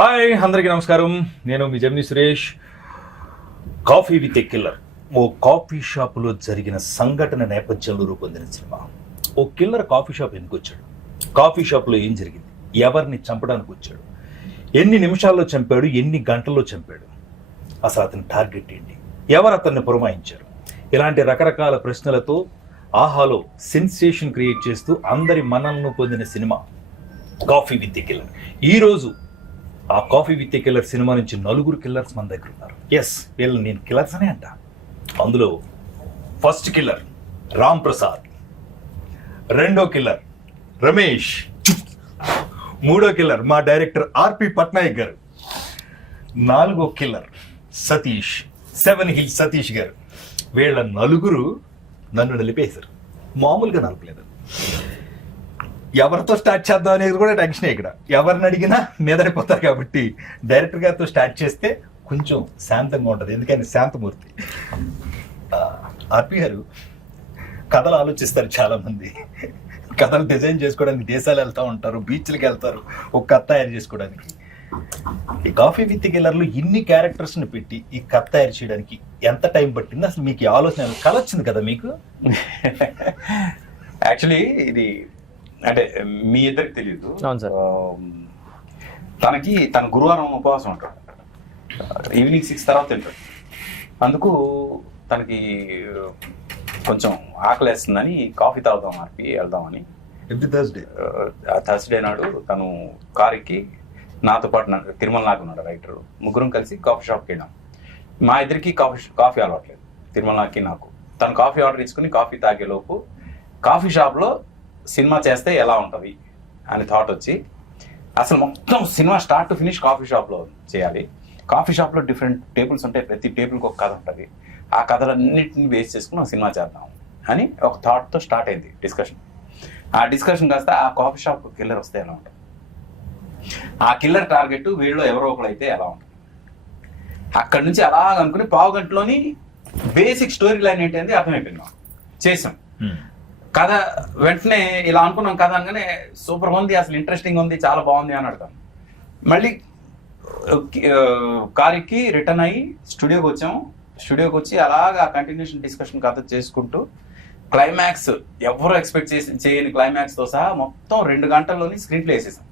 Hi అందరికీ నమస్కారం. నేను మీ Gemini Suresh. Coffee with a killer ఓ కాఫీ షాపులో జరిగిన సంఘటన నేపథ్యంలో రూపొందిన సినిమా. ఓ కిల్లర్ కాఫీ షాప్ ఎందుకు వచ్చాడు, కాఫీ షాప్లో ఏం జరిగింది, ఎవరిని చంపడానికి వచ్చాడు, ఎన్ని నిమిషాల్లో చంపాడు, ఎన్ని గంటల్లో చంపాడు, అసలు అతని టార్గెట్ ఏంటి, ఎవరు అతన్ని పురమాయించారు, ఇలాంటి రకరకాల ప్రశ్నలతో ఆహాలో సెన్సేషన్ క్రియేట్ చేస్తూ అందరి మనల్ని పొందిన cinema coffee with a killer. ఈరోజు ఆ coffee with a killer cinema నుంచి 4 కిల్లర్స్ మన దగ్గర ఉన్నారు. ఎస్, వీళ్ళు నేను కిల్లర్స్ అనే అంట. అందులో ఫస్ట్ కిల్లర్ రామ్ ప్రసాద్, రెండో కిల్లర్ రమేష్, మూడో కిల్లర్ మా డైరెక్టర్ ఆర్పి పట్నాయక్ గారు, నాలుగో కిల్లర్ సతీష్, 7 హిల్స్ సతీష్ గారు. వీళ్ళ 4 నన్ను నలిపేశారు. మామూలుగా నలపలేదు. ఎవరితో స్టార్ట్ చేద్దాం అనేది కూడా టెన్షన్. ఇక్కడ ఎవరిని అడిగినా మీదడిపోతారు కాబట్టి డైరెక్టర్ గారితో స్టార్ట్ చేస్తే కొంచెం శాంతంగా ఉంటుంది. ఎందుకని శాంతమూర్తి ఆర్పి గారు కథలు ఆలోచిస్తారు. చాలామంది కథలు డిజైన్ చేసుకోవడానికి దేశాలు వెళ్తూ ఉంటారు, బీచ్లకి వెళ్తారు ఒక కథ తయారు చేసుకోవడానికి. ఈ కాఫీ విత్ కిల్లర్లో ఇన్ని క్యారెక్టర్స్ని పెట్టి ఈ కథ తయారు చేయడానికి ఎంత టైం పట్టింది? అసలు మీకు ఈ ఆలోచన కళ వచ్చింది కదా మీకు? యాక్చువల్లీ ఇది అంటే మీ ఇద్దరికి తెలియదు. తన గురువారం ఉపవాసం ఉంటాడు, ఈవినింగ్ 6 తర్వాత తింటాడు. అందుకు తనకి కొంచెం ఆకలేస్తుందని కాఫీ తాగుదాం ఆర్పి వెళ్దామని థర్స్డే నాడు తను కారుకి నాతో పాటు తిరుమల నాగ్ ఉన్నాడు రైటర్, ముగ్గురం కలిసి కాఫీ షాప్కి వెళ్ళాం. మా ఇద్దరికి కాఫీ అలవాట్లేదు, తిరుమల నాగ్కి నాకు. తను కాఫీ ఆర్డర్ ఇచ్చుకుని కాఫీ తాగేలోపు కాఫీ షాప్లో సినిమా చేస్తే ఎలా ఉంటుంది అని థాట్ వచ్చి, అసలు మొత్తం cinema start to finish coffee షాప్లో చేయాలి. కాఫీ షాప్లో డిఫరెంట్ టేబుల్స్ ఉంటాయి, ప్రతి టేబుల్కి ఒక కథ ఉంటుంది. ఆ కథలన్నింటిని బేస్ చేసుకుని ఒక సినిమా చేద్దాం అని ఒక థాట్తో స్టార్ట్ అయింది డిస్కషన్. ఆ డిస్కషన్ కాస్త ఆ కాఫీ షాప్ కిల్లర్ వస్తే ఎలా ఉంటుంది, ఆ కిల్లర్ టార్గెట్ వీళ్ళు ఎవరో ఒకరు అయితే ఎలా ఉంటుంది. అక్కడి నుంచి అలా అనుకుని 1/2 గంటలోని బేసిక్ స్టోరీ లైన్ ఏంటి అర్థమైపోయింది. చేసాం కథ, వెంటనే ఇలా అనుకున్నాం కథ అనగానే సూపర్ ఉంది, అసలు ఇంట్రెస్టింగ్ ఉంది, చాలా బాగుంది అని అడతాం. మళ్ళీ కారుకి రిటర్న్ అయ్యి స్టూడియోకి వచ్చాం. స్టూడియోకి వచ్చి అలాగా కంటిన్యూషన్ డిస్కషన్ కథ చేసుకుంటూ క్లైమాక్స్ ఎవరు ఎక్స్పెక్ట్ చేయని క్లైమాక్స్తో సహా మొత్తం 2 గంటల్లోని స్క్రీన్ ప్లే వేసేసాం.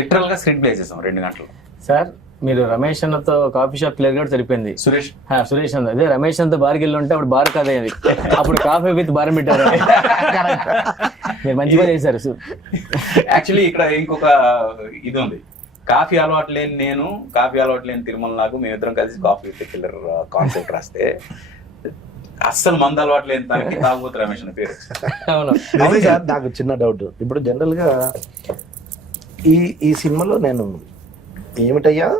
లిటరల్గా స్క్రీన్ ప్లే వేసేసాం 2 గంటల్లో. సార్, మీరు రమేష్ అన్నతో కాఫీ షాప్ క్లియర్ కూడా సరిపోయింది. సురేష్ అన్న అదే రమేష్ అంతా బార్కి వెళ్ళి ఉంటే అప్పుడు బార్ కథ అయ్యేది. అప్పుడు కాఫీ విత్ బార్ పెట్టారు. మీరు మంచిగా చేశారు. యాక్చువల్లీ ఇక్కడ ఇంకొక ఇది ఉంది. కాఫీ అలవాటు లేని నేను, కాఫీ అలవాటు లేని తిరుమల నాగు, మేమిద్దరం కలిసి కాఫీ విత్ కిల్లర్ కాన్సెప్ట్ రాస్తే అస్సలు మందు అలవాటు లేని తనకి తాగుబోతు రమేష్ అని పేరు. అవును. నాకు చిన్న డౌట్. ఇప్పుడు జనరల్ గా ఈ సినిమాలో నేను ఏమిటయ్యా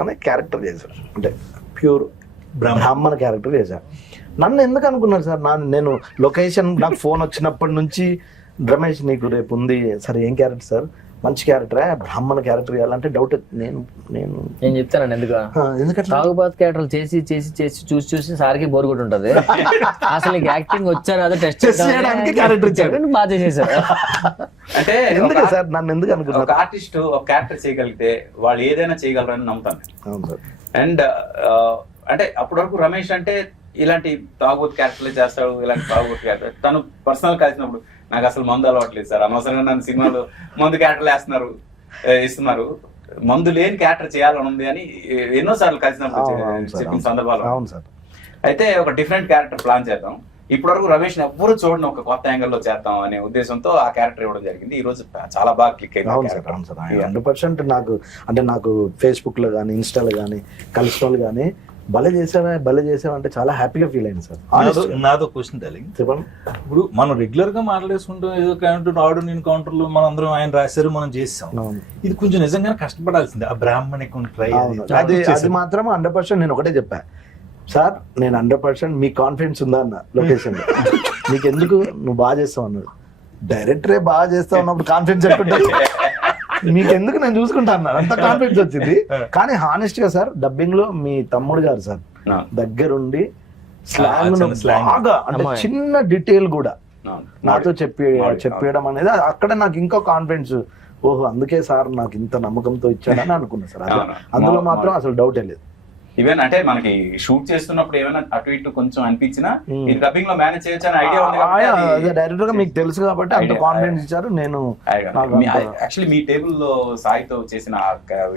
అనే క్యారెక్టర్ చేశాను, అంటే ప్యూర్ బ్రాహ్మణ క్యారెక్టర్ చేశాను. నన్ను ఎందుకు అనుకున్నారు సార్? నేను లొకేషన్ నాకు ఫోన్ వచ్చినప్పటి నుంచి రమేష్ నీకు రేపు ఉంది, సరే ఏం క్యారెక్టర్ సార్? మంచి క్యారెక్టరే, బ్రాహ్మణ క్యారెక్టర్ చేయాలంటే డౌట్. నేను చెప్తానండి ఎందుకంటే తాగుబాత్ క్యారెక్టర్ చేసి చూసి సార్కి బోర్ కొట్టి ఉంటది. అసలు నీకు యాక్టింగ్ వచ్చారు అదే టెస్ట్ చేయడానికి క్యారెక్టర్ ఇచ్చారు, బాగా చేసేసారు. అంటే ఎందుకు సార్ నన్ను ఎందుకు అనుకున్నారు? ఒక ఆర్టిస్ట్ ఒక క్యారెక్టర్ చేయగలిగితే వాళ్ళు ఏదైనా చేయగలరని నమ్ముతాను. అవును సార్. అండ్ అంటే అప్పటి వరకు రమేష్ అంటే ఇలాంటి తాగుబోతు క్యారెక్టర్లే చేస్తాడు, ఇలాంటి తాగుబోతు క్యారెక్టర్. తను పర్సనల్ కలిసినప్పుడు నాకు అసలు మందు అలవాట్లేదు సార్, అనవసరంగా నన్ను సినిమాలో మందు క్యారెక్టర్లు ఇస్తున్నారు, మందు లేని క్యారెక్టర్ చేయాలని ఉంది అని ఎన్నోసార్లు కలిసినప్పుడు చెప్పిన సందర్భాలు. అవును సార్. అయితే ఒక డిఫరెంట్ క్యారెక్టర్ ప్లాన్ చేద్దాం, ఇప్పటి వరకు రమేష్ ఎవ్వరూ చూడని ఒక కొత్త యాంగిల్లో చేద్దాం అనే ఉద్దేశంతో ఆ క్యారెక్టర్ ఇవ్వడం జరిగింది. ఈ రోజు చాలా బాగా క్లిక్ అయింది. అవును సార్, అవును సార్. 100% నాకు ఫేస్బుక్ లో కానీ ఇన్స్టాలో కానీ కలిసిన వాళ్ళు కానీ భలే చేసావా అంటే చాలా హ్యాపీగా ఫీల్ అయింది సార్. నాదో క్వశ్చన్ డార్లింగ్, చెప్పండి. ఇప్పుడు మనం రెగ్యులర్ గా మాట్లాడేసుకుంటాం, ఏదో కౌంటర్ ఆర్డర్ నేను కౌంటర్లో మనం అందరం ఆయన రాశారు, మనం చేసాం. ఇది కొంచెం నిజంగానే కష్టపడాల్సిందే ఆ బ్రాహ్మణికం ట్రై. అది మాత్రం 100% నేను ఒకటే చెప్పా సార్, నేను 100% మీకు కాన్ఫిడెన్స్ ఉందా అన్న లొకేషన్ లో, నీకు ఎందుకు నువ్వు బాగా చేస్తావు అన్నాడు. డైరెక్టరే బాగా చేస్తావు అన్నప్పుడు కాన్ఫిడెన్స్ ఎట్టుంటే మీకెందుకు నేను చూసుకుంటా అన్నారు, అంత కాన్ఫిడెన్స్ వచ్చింది. కానీ హానెస్ట్ గా సార్, డబ్బింగ్ లో మీ తమ్ముడు గారు సార్ దగ్గరుండి స్లాంగ్ బాగా, అంటే చిన్న డీటెయిల్ కూడా నాతో చెప్పేయడం అనేది అక్కడ నాకు ఇంకో కాన్ఫిడెన్స్ ఓహో అందుకే సార్ నాకు ఇంత నమ్మకంతో ఇచ్చాడని అనుకున్నా సార్. అదే. అవును. అందులో మాత్రం అసలు డౌటే లేదు. ఈవెన్ అంటే మనకి షూట్ చేస్తున్నప్పుడు ఏమైనా అటు ఇటు కొంచెం అనిపించినా ఇది డబ్బింగ్ లో మేనేజ్ చేయొచ్చు అనే ఐడియా ఉంది కాబట్టి అదే డైరెక్టర్ గా మీకు తెలుసు కాబట్టి అంత కాన్ఫిడెన్స్ ఇచ్చారు. నేను యాక్చువల్లీ మీ టేబుల్ లో సాయితో చేసిన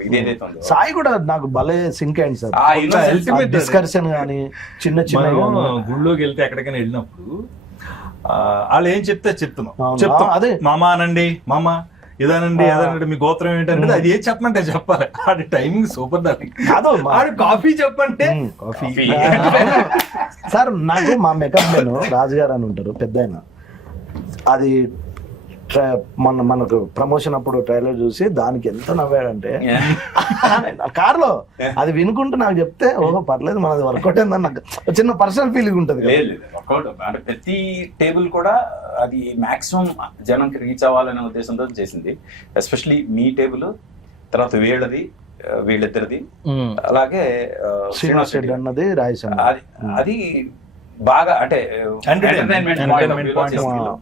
ఇది ఏదైతే ఉందో సాయి కూడా నాకు భలే సింక్ అయింది సార్. ఆ innocence ultimate డిస్కషన్ గానీ చిన్న చిన్న మనం గుళ్ళోకి వెళ్తే ఎక్కడికైనా వెళ్ళినప్పుడు వాళ్ళు ఏం చెప్తే చెప్తున్నాం అవును. చెప్తాం. అదే. మామ అనండి, మామ ఇదనండి అదనండి, మీ గోత్రం ఏంటంటే అది ఏం చెప్పమంటే చెప్పాలి. ఆడి టైమింగ్ సూపర్ దాని కాదు ఆడు కాఫీ చెప్పంటే కాఫీ Coffee. సార్ నాకు మా మేకప్ మెన్ రాజుగారు అని ఉంటారు పెద్ద ఆయన. అది మనకు ప్రమోషన్ అప్పుడు ట్రైలర్ చూసి దానికి ఎంత నవ్వాడంటే కార్లో అది వినుకుంటూ నాకు చెప్తే ఓహో పర్లేదు మనది వర్కౌట్ అయిందని నాకు చిన్న పర్సనల్ ఫీలింగ్ ఉంటుంది కదా. లేదు వర్కౌట్ అంటే ప్రతి టేబుల్ కూడా అది మాక్సిమం జనంకి రీచ్ అవ్వాలనే ఉద్దేశంతో చేసింది. ఎస్పెషలీ మీ టేబుల్, తర్వాత వీళ్ళిద్దరిది, అలాగే శ్రీనివాస్ రెడ్డి అన్నది రాయసాను. అది బాగా అంటే Entertainment point of view.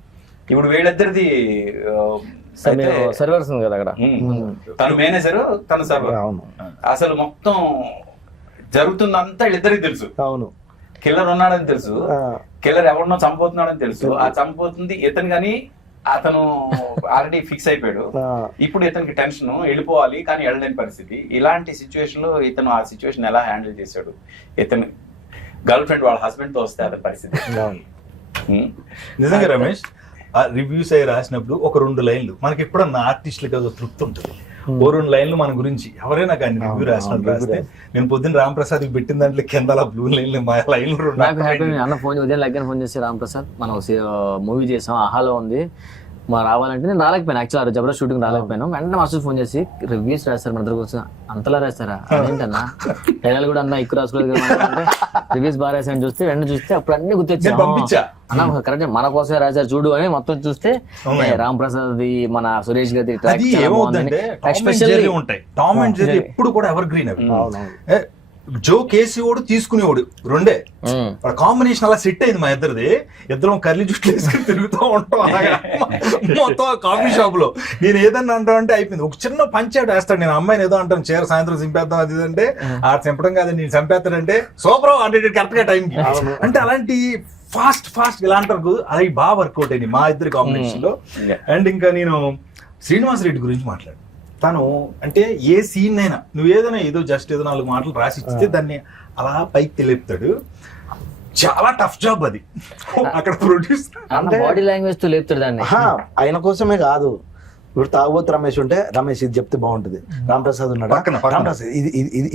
ఇప్పుడు వీళ్ళిద్దరిది సర్వర్స్ ఉంది కదా అక్కడ. తను మేనేజర్, తను సర్వర్. అవును అసలు మొత్తం జరుగుతుందంతా వీళ్ళిద్దరికి తెలుసు. అవును కిల్లర్ ఉన్నాడని తెలుసు, కిల్లర్ ఎవరినో చంపుతున్నాడని తెలుసు. ఆ చంపుతుంది ఇతను కానీ అతను ఆల్రెడీ ఫిక్స్ అయిపోయాడు. ఇప్పుడు ఇతనికి టెన్షన్, వెళ్ళిపోవాలి కానీ వెళ్ళలేని పరిస్థితి. ఇలాంటి సిచ్యువేషన్ లో ఇతను ఆ సిచ్యువేషన్ ఎలా హ్యాండిల్ చేశాడు, ఇతను గర్ల్ ఫ్రెండ్ వాళ్ళ హస్బెండ్ తో వస్తే అతని పరిస్థితి. నిజంగా రమేష్ ఆ రివ్యూస్ అయ్యి రాసినప్పుడు ఒక 2 లైన్లు మనకి ఎప్పుడన్నా ఆర్టిస్టులకి అదో తృప్తి ఉంటుంది. ఓ 2 లైన్లు మన గురించి ఎవరైనా కానీ రివ్యూ రాసినప్పుడు రాస్తే, నేను పొద్దున్న రాంప్రసాద్ పెట్టిన దాంట్లో కింద అలా బ్లూ లైన్లు మా లైన్లు నాకు హ్యాపీ. అన్న ఫోన్ ఉదయం లగ్గర ఫోన్ చేసి రాంప్రసాద్ మనం మూవీ చేసాం ఆహాలో ఉంది మా రావాలంటే నేను రాలేకపోయాను. యాక్చువల్ జబర్దస్త్ షూటింగ్ రాలేకపోయాను. వెంటనే మాస్టర్ ఫోన్ చేసి రివ్యూస్ రాస్తారు మన దగ్గర కోసం. అంతలా రాస్తారా అదేంటన్నా డైలాగ్ కూడా అన్న ఎక్కువ రాసుకోలేదు అంటే రివ్యూస్ బాగా రాశాను. చూస్తే వెంటనే చూస్తే అప్పుడు అన్ని గుర్తొచ్చాను. పంపించా అన్న కరెక్ట్ మన కోసమే రాశారు చూడు అని మొత్తం చూస్తే రామ్ ప్రసాద్ మన సురేష్ గారి అది ఏమవుతుందంటే టామ్ అండ్ జెర్రీ ఎప్పుడు కూడా ఎవర్ గ్రీన్ అవి. జో కేసీఓడు తీసుకునేవాడు రెండే కాంబినేషన్ అలా సెట్ అయింది మా ఇద్దరిది. ఇద్దరం కర్లీ జుట్లు వేసుకుని తిరుగుతూ ఉంటాం అలాగా మొత్తం కాఫీ షాప్ లో. నేను ఏదన్నా అంటా అంటే అయిపోయింది. ఒక చిన్న పంచాయతీ వేస్తాడు, నేను అమ్మాయిని ఏదో అంటాను చీర సాయంత్రం చింపేద్దాం అది అంటే ఆ చంపడం కాదు నేను చంపేస్తాడంటే సూపర్ అంటే కరెక్ట్ గా టైంకి. అంటే అలాంటి ఫాస్ట్ ఇలా అంటారు అది బాగా వర్కౌట్ అయింది మా ఇద్దరి కాంబినేషన్ లో. అండ్ ఇంకా నేను శ్రీనివాస్ రెడ్డి గురించి మాట్లాడు. తను అంటే ఏ సీన్ అయినా నువ్వు ఏదైనా ఏదో జస్ట్ ఏదో 4 మాటలు రాసి ఇస్తే దాన్ని అలా పైకి తెలిపుతాడు. చాలా టఫ్ జాబ్ అది. అక్కడ ప్రొడ్యూస్ అంటే బాడీ లాంగ్వేజ్ తో లేపుతాడు దాన్ని. ఆయన కోసమే కాదు, ఇప్పుడు తాగుబోతు రమేష్ ఉంటే రమేష్ ఇది చెప్తే బాగుంటుంది, రాంప్రసాద్ ఉన్నాడు రాంప్రసాద్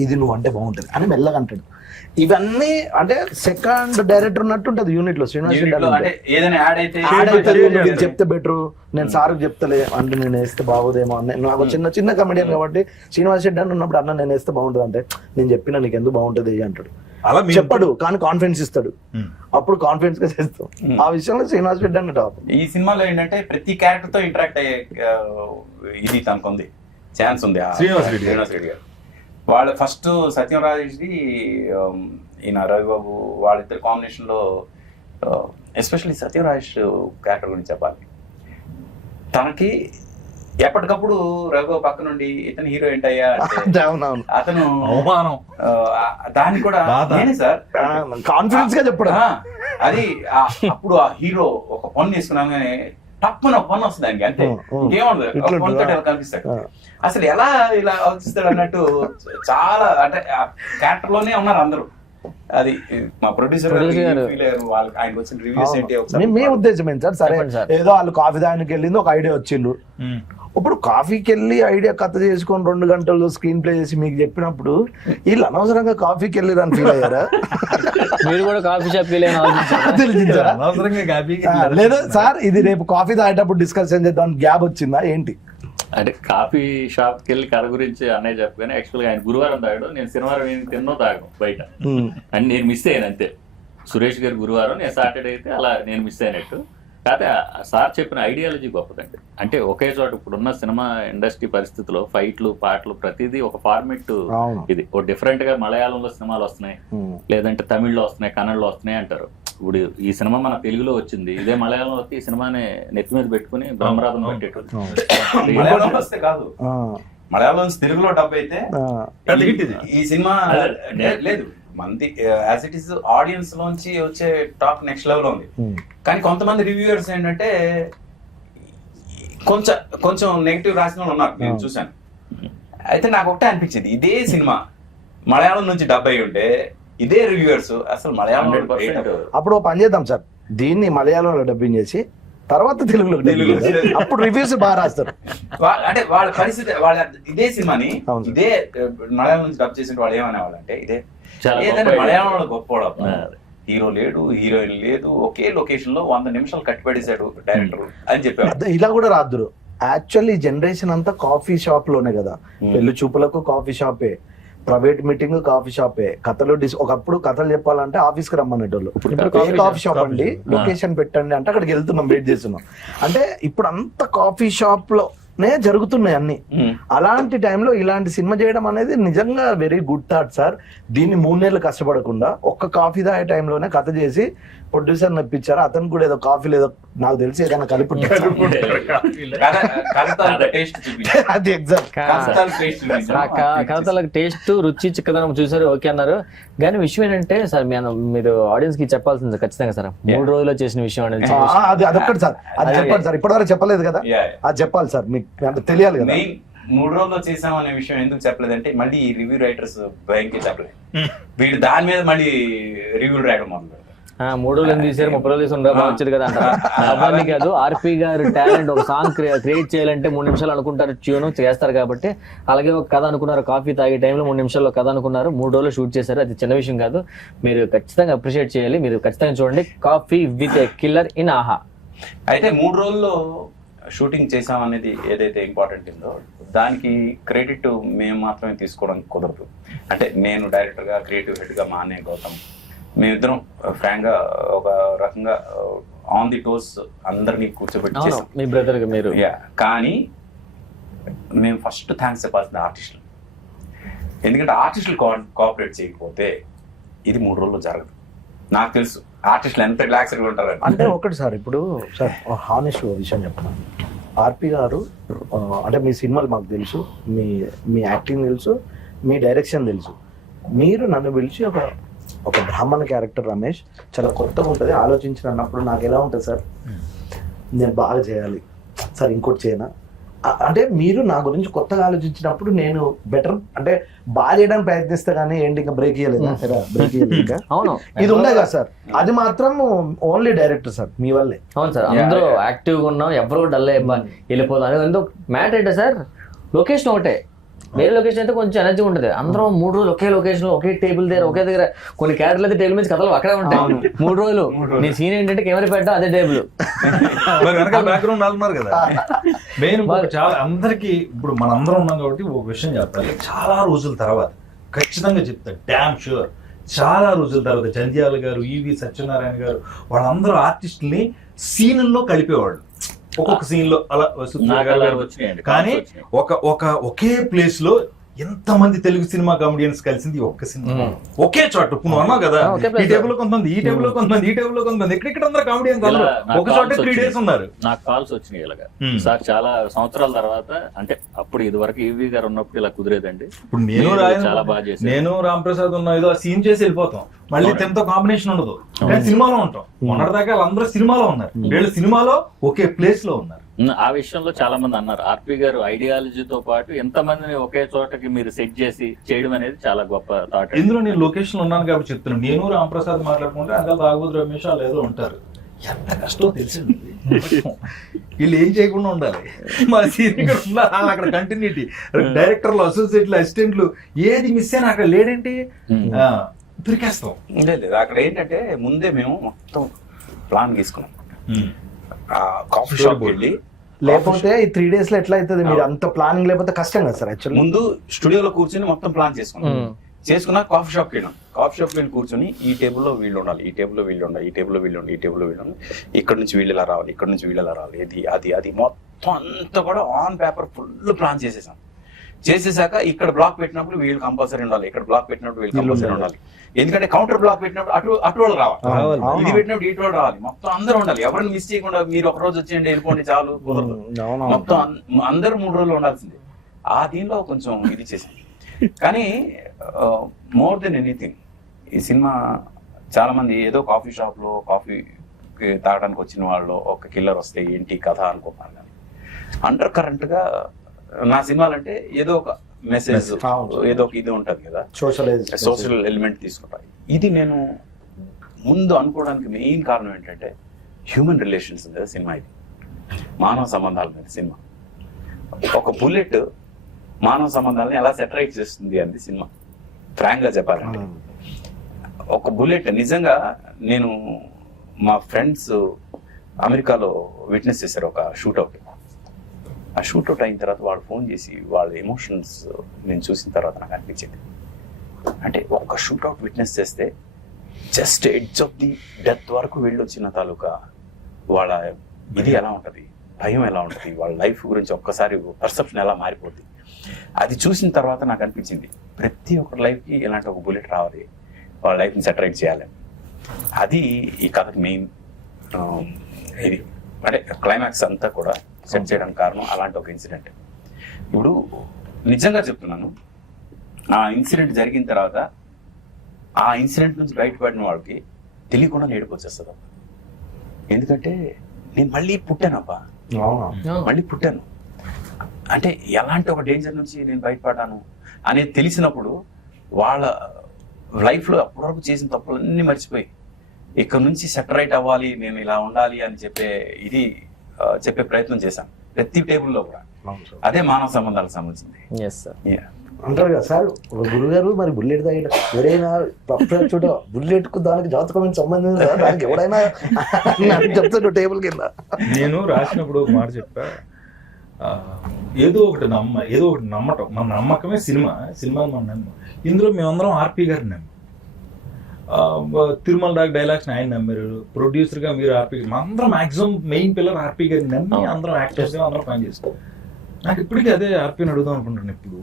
ఇది నువ్వు అంటే బాగుంటుంది అని మెల్లగా అంటాడు. ఇవన్నీ అంటే సెకండ్ డైరెక్టర్ ఉన్నట్టు ఉంటది యూనిట్ లో. శ్రీనివాస్ రెడ్డి చెప్తే బెటర్, నేను సార్కి చెప్తలే అంటే నేను వేస్తే బాగోదేమో అని. నాకు చిన్న కమెడియన్ కాబట్టి శ్రీనివాస్ రెడ్డి అని ఉన్నప్పుడు అన్న నేను వేస్తే బాగుంటుంది అంటే నేను చెప్పినా నీకు ఎందుకు బాగుంటుంది అంటాడు. అలా చెప్పడు కానీ కాన్ఫిడెన్స్ ఇస్తాడు. అప్పుడు కాన్ఫిడెన్స్ గా చేస్తాం. ఆ విషయంలో శ్రీనివాస్ రెడ్డి అన్న టాప్. ఈ సినిమాలో ఏంటంటే ప్రతి క్యారెక్టర్ తో ఇంటరాక్ట్ అయ్యే ఇది తనకుంది, ఛాన్స్ ఉంది. శ్రీనివాస్ రెడ్డి గారు వాళ్ళ ఫస్ట్ సత్యం రాజేష్ది ఈయన రవిబాబు వాళ్ళిద్దరు కాంబినేషన్ లో ఎస్పెషల్లీ సత్యం రాజేష్ క్యారెక్టర్ గురించి చెప్పాలి. తనకి ఎప్పటికప్పుడు రవిబాబు పక్క నుండి ఇతను హీరో ఏంటయ్యా అతను దాన్ని కూడా నేనే సార్ కాన్ఫిడెన్స్ గా చెప్పడం. అది అప్పుడు ఆ హీరో ఒక పన్ను తీసుకున్నాగానే తప్పన పన్ను వస్తుంది దానికి, అంతే ఇంకేముండదు కనిపిస్తాడు. అసలు ఎలా ఇలా ఆలోచిస్తాడు అన్నట్టు చాలా అంటే క్యారెక్టర్ లోనే ఉన్నారు అందరూ. అది మా ప్రొడ్యూసర్ వాళ్ళకి ఆయనకు వచ్చిన రివ్యూస్ ఏంటి మీ ఉద్దేశం ఏంటి సార్? సరే ఏదో వాళ్ళు కాఫీ దానికి వెళ్ళింది ఒక ఐడియా వచ్చిండు. ఇప్పుడు కాఫీకి వెళ్ళి ఐడియా కథ చేసుకొని 2 గంటలు స్క్రీన్ ప్లే చేసి మీకు చెప్పినప్పుడు వీళ్ళు అనవసరంగా కాఫీకి వెళ్ళి అని ఫీల్ అయ్యారా? మీరు కూడా కాఫీ షాప్ లేదా సార్ ఇది రేపు కాఫీ తాగేటప్పుడు డిస్కషన్ చేద్దాం గ్యాప్ వచ్చిందా ఏంటి? అంటే కాఫీ షాప్కి వెళ్ళి కథ గురించి అన్నయ్య చెప్పగానే యాక్చువల్ గా ఆయన గురువారం తాగాడు, నేను శనివారం తిన్నో తాగాను బయట అని నేను మిస్ అయ్యాను అంతే. సురేష్ గారు గురువారం, నేను సాటర్డే అయితే అలా నేను మిస్ అయినట్టు. కాకపోతే సార్ చెప్పిన ఐడియాలజీ గొప్పదండి. అంటే ఒకే చోట ఇప్పుడున్న సినిమా ఇండస్ట్రీ పరిస్థితిలో ఫైట్లు పాటలు ప్రతిదీ ఒక ఫార్మెట్. ఇది ఓ డిఫరెంట్ గా మలయాళంలో సినిమాలు వస్తున్నాయి, లేదంటే తమిళ్లో వస్తున్నాయి, కన్నడలో వస్తున్నాయి అంటారు. ఇప్పుడు ఈ సినిమా మన తెలుగులో వచ్చింది, ఇదే మలయాళంలో వస్తే ఈ సినిమాని నెత్తి మీద పెట్టుకుని బ్రహ్మరాధం పెట్టేటోళ్ళు. మలయాళం వస్తే కాదు, ఆ, మలయాళం నుంచి తెలుగులో డబ్ అయితే ఆ, పెద్ద hit ఇది. ఈ సినిమా లేదు మంది యాజ్ ఇట్ ఈస్ ఆడియన్స్ లోంచి వచ్చే టాక్ నెక్స్ట్ లెవెల్ ఉంది. కానీ కొంతమంది రివ్యూయర్స్ ఏంటంటే కొంచెం నెగిటివ్ రాసిన వాళ్ళు ఉన్నారు, నేను చూశాను. అయితే నాకు ఒకటే అనిపించింది, ఇదే సినిమా మలయాళం నుంచి డబ్ అయి ఉంటే ఇదే రివ్యూయర్స్ అసలు మలయాళం 100%. అప్పుడు ఓ పని చేద్దాం సార్, దీన్ని మలయాళంలో డబ్బింగ్ చేసి తర్వాత తెలుగులో dubbing చేద్దాం. అప్పుడు రివ్యూస్ బాగా రాస్తారు. అంటే వాళ్ళ పరిస్థితి వాళ్ళ ఇదే సినిమాని అవును సార్. ఇదే మలయాళం నుంచి డబ్ చేసిన వాళ్ళు ఏమనేవాళ్ళు అంటే ఇదే చాలా ఏదైనా గొప్ప మలయాళంలో గొప్పవాడు, హీరో లేడు, హీరోయిన్ లేదు, ఒకే లొకేషన్ లో 100 నిమిషాలు కట్టిపడేశాడు డైరెక్టర్ అని చెప్పారు. అదే ఇలా కూడా రాదురు. యాక్చువల్లీ ఈ జనరేషన్ అంతా కాఫీ షాప్ లోనే కదా, పెళ్లి చూపులకు కాఫీ షాపే, ప్రైవేట్ మీటింగ్ కాఫీ షాపే, కథలు ఒకప్పుడు కథలు చెప్పాలంటే ఆఫీస్ కి రమ్మనేటోళ్ళు. ఇప్పుడు కాఫీ షాప్ అండి, లొకేషన్ పెట్టండి అంటే అక్కడికి వెళ్తున్నాం, వెయిట్ చేస్తున్నాం. అంటే ఇప్పుడు అంత కాఫీ షాప్ లోనే జరుగుతున్నాయి అన్ని. అలాంటి టైంలో ఇలాంటి సినిమా చేయడం అనేది నిజంగా వెరీ గుడ్ థాట్ సార్. దీన్ని 3 నెలలు కష్టపడకుండా ఒక్క కాఫీ తాగే టైంలోనే కథ చేసి ప్రొడ్యూసర్ నప్పించారు. అతను కూడా ఏదో కాఫీ లేదో నాకు తెలిసి ఏదైనా కలిపి ఉంటాడు. అది ఎగ్జాక్ట్. కథలకు టేస్ట్, రుచి, చిక్కదనం చూసారు, ఓకే అన్నారు. కానీ విషయం ఏంటంటే సార్, మీరు ఆడియన్స్ కి చెప్పాల్సింది ఖచ్చితంగా సార్, 3 రోజుల్లో చేసిన విషయం అనేది. అది అదొక్కటి సార్, అది చెప్పండి సార్. ఇప్పటివరకు చెప్పలేదు కదా, అది చెప్పాలి సార్, మీకు తెలియాలి కదా. 3 రోజుల్లో చేసాం అనే విషయం ఎందుకు చెప్పలేదంటే మళ్ళీ ఈ రివ్యూ రైటర్స్ భయంకి చెప్పలేదు. వీడు దాని మీద మళ్ళీ రివ్యూ రాయడం మొదలు పెడతారు. 3 రోజులు ఎందుకు తీసారు, 30 రోజులు తీసుకుని బాగా వచ్చేది కదా అంటారు. అవన్నీ కాదు, ఆర్పి గారు టాలెంట్, ఒక సాంగ్ క్రియేట్ చేయాలంటే 3 నిమిషాలు అనుకుంటారు, ట్యూన్ చేస్తారు కాబట్టి. అలాగే ఒక కథ అనుకున్నారు, కాఫీ తాగే టైంలో 3 నిమిషాల్లో కథ అనుకున్నారు, 3 రోజులు షూట్ చేశారు. అది చిన్న విషయం కాదు, మీరు ఖచ్చితంగా అప్రిషియేట్ చేయాలి. మీరు ఖచ్చితంగా చూడండి coffee with a killer in ఆహా. అయితే 3 రోజుల్లో షూటింగ్ చేసాం అనేది ఏదైతే ఇంపార్టెంట్ ఉందో దానికి క్రెడిట్ మేము మాత్రమే తీసుకోవడం కుదరదు. అంటే నేను డైరెక్టర్ గా, క్రియేటివ్ హెడ్ గా మా అన్నయ్య గౌతమ్, మేమిద్దరం ఫ్రాంక్ గా ఒక రకంగా ఆన్ ది టోస్ అందరినీ కూర్చోబెట్టి చేసాం. మీ బ్రదర్ మీరు. కానీ మేము ఫస్ట్ థ్యాంక్స్ చెప్పాల్సింది ఆర్టిస్టులు. ఎందుకంటే ఆర్టిస్టులు కోఆపరేట్ చేయకపోతే ఇది 3 రోజుల్లో జరగదు. నాకు తెలుసు ఆర్టిస్టులు ఎంత రిలాక్స్డ్ గా ఉంటారు అంటే ఒకటి సార్, ఇప్పుడు సార్ హానెస్ట్ విషయం చెప్పిన ఆర్పి గారు, అంటే మీ సినిమాలు మాకు తెలుసు, మీ యాక్టింగ్ తెలుసు, మీ డైరెక్షన్ తెలుసు. మీరు నన్ను పిలిచి ఒక బ్రాహ్మణ క్యారెక్టర్ రమేష్ చాలా కొత్తగా ఉంటుంది ఆలోచించిన అన్నప్పుడు నాకు ఎలా ఉంటుంది సార్, నేను బాగా చేయాలి సార్, ఇంకోటి చేయనా అంటే మీరు నా గురించి కొత్తగా ఆలోచించినప్పుడు నేను బెటర్ అంటే బాగా చేయడానికి ప్రయత్నిస్తా కానీ ఏంటి ఇంకా బ్రేక్ ఇయ్యలేదా, బ్రేక్ ఇయ్యలేదు. అవును, ఇది ఉండే కదా సార్, అది మాత్రం ఓన్లీ డైరెక్టర్ సార్, మీ వల్లే. అవును సార్, అందరూ యాక్టివ్ గా ఉన్నాం, ఎవరు డల్ వెళ్ళిపోతాం. అది ఎందుకు మ్యాటర్ ఏంటో సార్, లొకేషన్ ఒకటే, వేరే లొకేషన్ అయితే కొంచెం ఎనర్జీ ఉంటుంది. అందరం 3 రోజులు ఒకే లొకేషన్, ఒకే టేబుల్ దగ్గర, ఒకే దగ్గర. కొన్ని క్యారెక్టర్లు అయితే టేబుల్ మీద కథలు అక్కడే ఉంటాయి. 3 రోజులు నీ సీన్ ఏంటంటే కెమెరా పెట్టడం అదే టేబుల్, బ్యాక్గ్రౌండ్ ఉన్నారు కదా. మెయిన్ చాలా అందరికి ఇప్పుడు మనందరం ఉన్నాం కాబట్టి ఒక విషయం చెప్పాలి. చాలా రోజుల తర్వాత ఖచ్చితంగా చెప్తాను, డ్యామ్ షూర్, చాలా రోజుల తర్వాత జంధ్యాల గారు, ఈవి సత్యనారాయణ గారు వాళ్ళందరూ ఆర్టిస్టుల్ని సీన్ల్లో కలిపేవాళ్ళు. ఒక్కొక్క సీన్ లో అలా కానీ ఒకే ప్లేస్ లో ఎంతమంది తెలుగు సినిమా కామెడియన్స్ కలిసింది ఒక్క సినిమా, ఒకే చోట. ఇప్పుడు నువ్వు అన్నావు కదా, ఈ టేబుల్ లో కొంతమంది, ఈ టేబుల్ లో కొంతమంది, ఈ టేబుల్ లో కొంతమంది, ఎక్కడెక్కడ అందరూ కామెడియన్స్ ఒక చోట 3 days ఉన్నారు. నాకు కాల్స్ వచ్చినాయి ఇలాగా సార్, చాలా సంవత్సరాల తర్వాత. అంటే అప్పుడు ఇది వరకు ఈవీ గారు ఉన్నప్పుడు ఇలా కుదిరేదండి. ఇప్పుడు చాలా బాగా చేశారు, నేను రాంప్రసాద్ ఉన్నా, ఏదో సీన్ చేసి వెళ్ళిపోతాం, మళ్ళీ తనతో కాంబినేషన్ ఉండదు, కానీ సినిమాలో ఉంటాం. మొన్నటిదాకా వాళ్ళందరూ సినిమాలో ఉన్నారు, వీళ్ళు సినిమాలో ఒకే ప్లేస్ లో ఉన్నారు. ఆ విషయంలో చాలా మంది అన్నారు, ఆర్పి గారు ఐడియాలజీతో పాటు ఎంతమందిని ఒకే చోటకి మీరు సెట్ చేసి చేయడం అనేది చాలా గొప్ప థాట్. ఇందులో నేను లొకేషన్ ఉన్నాను కాబట్టి చెప్తున్నాను. నేను రాంప్రసాద్ మాట్లాడుకుంటే అంతా తాగుబోతు రమేష్ వాళ్ళు ఏదో ఉంటారు, ఎంత కష్టం తెలిసింది. వీళ్ళు ఏం చేయకుండా ఉండాలి, మా సీనియర్ ఉండాలి, అక్కడ కంటిన్యూటీ, డైరెక్టర్లు, అసోసియేట్లు, అసిస్టెంట్లు, ఏది మిస్ అయినా అక్కడ లేడంటే దొరికేస్తాం. లేదు, అక్కడ ఏంటంటే ముందే మేము మొత్తం ప్లాన్ తీసుకున్నాం. కాఫీ షాప్ వెళ్ళి, లేకపోతే ఈ 3 days లో ఎట్లా అవుతుంది, మీరు అంత ప్లానింగ్ లేకపోతే కష్టం కదా సార్. యాక్చువల్లీ ముందు స్టూడియోలో కూర్చొని మొత్తం ప్లాన్ చేసుకున్నా కాఫీ షాప్కి వెళ్ళాం. కాఫీ షాప్కి వెళ్ళి కూర్చొని ఈ టేబుల్లో వీళ్ళు ఉండాలి, ఈ టేబుల్లో వీళ్ళు ఉండాలి, ఈ టేబుల్లో వీళ్ళు ఉండాలి, ఈ టేబుల్లో వీళ్ళు ఉండాలి, ఇక్కడ నుంచి వీళ్ళు ఇలా రావాలి, ఇక్కడ నుంచి వీళ్ళు ఇలా రావాలి, అది అది అది మొత్తం అంతా కూడా ఆన్ పేపర్ ఫుల్ ప్లాన్ చేసేసాం. చేసేసాక ఇక్కడ బ్లాక్ పెట్టినప్పుడు వీళ్ళు కంపల్సరీ ఉండాలి, ఇక్కడ బ్లాక్ పెట్టినప్పుడు వీళ్ళు కంపల్సరీ ఉండాలి. ఎందుకంటే కౌంటర్ బ్లాక్ పెట్టినప్పుడు అటు వాళ్ళు రావాలి, ఇది పెట్టినప్పుడు ఇటు వాళ్ళు రావాలి, మొత్తం అందరూ ఉండాలి. ఎవరిని మిస్ చేయకుండా మీరు ఒక రోజు వచ్చేయండి వెళ్ళిపోండి చాలు కుదరదు. మొత్తం అందరూ 3 రోజులు ఉండాల్సిందే. ఆ దీనిలో కొంచెం ఇది చేసింది. కానీ మోర్ దెన్ ఎనీథింగ్ ఈ సినిమా చాలా మంది ఏదో కాఫీ షాప్ లో కాఫీ తాగడానికి వచ్చిన వాళ్ళు ఒక కిల్లర్ వస్తే ఏంటి కథ అనుకుంటున్నారు. కానీ అండర్ కరెంట్ గా నా సినిమాలంటే ఏదో ఒక మెసేజ్, ఏదో ఒక ఇది ఉంటది కదా, సోషల్ ఎలిమెంట్ తీసుకుంటారు. ఇది నేను ముందు అనుకోవడానికి మెయిన్ కారణం ఏంటంటే హ్యూమన్ రిలేషన్స్ మీద సినిమా, ఇది మానవ సంబంధాల మీద సినిమా. ఒక బుల్లెట్ మానవ సంబంధాలను ఎలా సెటరైట్ చేస్తుంది అనేది సినిమా. ఫ్రాంక్ గా చెప్పాలంటే ఒక బుల్లెట్ నిజంగా నేను మా ఫ్రెండ్స్ అమెరికాలో విట్నెస్ చేశారు ఒక షూట్అవుట్. ఆ షూట్అవుట్ అయిన తర్వాత వాళ్ళు ఫోన్ చేసి వాళ్ళ ఎమోషన్స్ నేను చూసిన తర్వాత నాకు అనిపించింది, అంటే ఒక షూట్అవుట్ విట్నెస్ చేస్తే just edge of the death వరకు వెళ్ళొచ్చిన తాలూకా వాళ్ళ ఇది ఎలా ఉంటుంది, భయం ఎలా ఉంటుంది, వాళ్ళ లైఫ్ గురించి ఒక్కసారి పర్సెప్షన్ ఎలా మారిపోద్ది. అది చూసిన తర్వాత నాకు అనిపించింది ప్రతి ఒక్కరి లైఫ్కి ఇలాంటి ఒక బుల్లెట్ రావాలి, వాళ్ళ లైఫ్ని సెటరైట్ చేయాలి. అది ఈ కథకి మెయిన్ ఇది, అంటే క్లైమాక్స్ అంతా కూడా సెట్ చేయడానికి కారణం అలాంటి ఒక ఇన్సిడెంట్. ఇప్పుడు నిజంగా చెప్తున్నాను, ఆ ఇన్సిడెంట్ జరిగిన తర్వాత ఆ ఇన్సిడెంట్ నుంచి బయటపడిన వాళ్ళకి తెలియకుండా ఏడుపు వచ్చేస్తుంది. ఎందుకంటే నేను మళ్ళీ పుట్టానబ్బా, మళ్ళీ పుట్టాను అంటే ఎలాంటి ఒక డేంజర్ నుంచి నేను బయటపడ్డాను అనేది తెలిసినప్పుడు వాళ్ళ లైఫ్లో అప్పటివరకు చేసిన తప్పులన్నీ మర్చిపోయి ఇక్కడ నుంచి సెటరైట్ అవ్వాలి, నేను ఇలా ఉండాలి అని చెప్పే ప్రయత్నం చేశాను ప్రతి టేబుల్లో కూడా. అదే మానవ సంబంధాలకు సంబంధించింది. అంటారు కదా సార్, ఒక గురుగారు మరి బుల్లెట్ తాగిట ఎవరైనా చూడ బుల్లెట్ కు దానికి జాతకం సంబంధం లేదా, దానికి ఎవరైనా చెప్తాడు టేబుల్ కింద. నేను రాసినప్పుడు ఒక మాట చెప్పా, ఏదో ఒకటి నమ్మటం, మన నమ్మకమే సినిమా మన నమ్మకం. ఇందులో మేమందరం ఆర్పి గారిని నమ్మాం, తిరుమల దాకా డైలాగ్స్ ఆయన నమ్మారు, ప్రొడ్యూసర్ గా మీరు ఆర్పి, అందరం మాక్సిమం మెయిన్ పిల్లర్ ఆర్పి గారిని నమ్మి అందరం యాక్టర్స్ గా అందరం పని చేస్తాం. నాకు ఇప్పటికీ అదే ఆర్పిని అడుగుదాం అనుకుంటున్నాను, ఇప్పుడు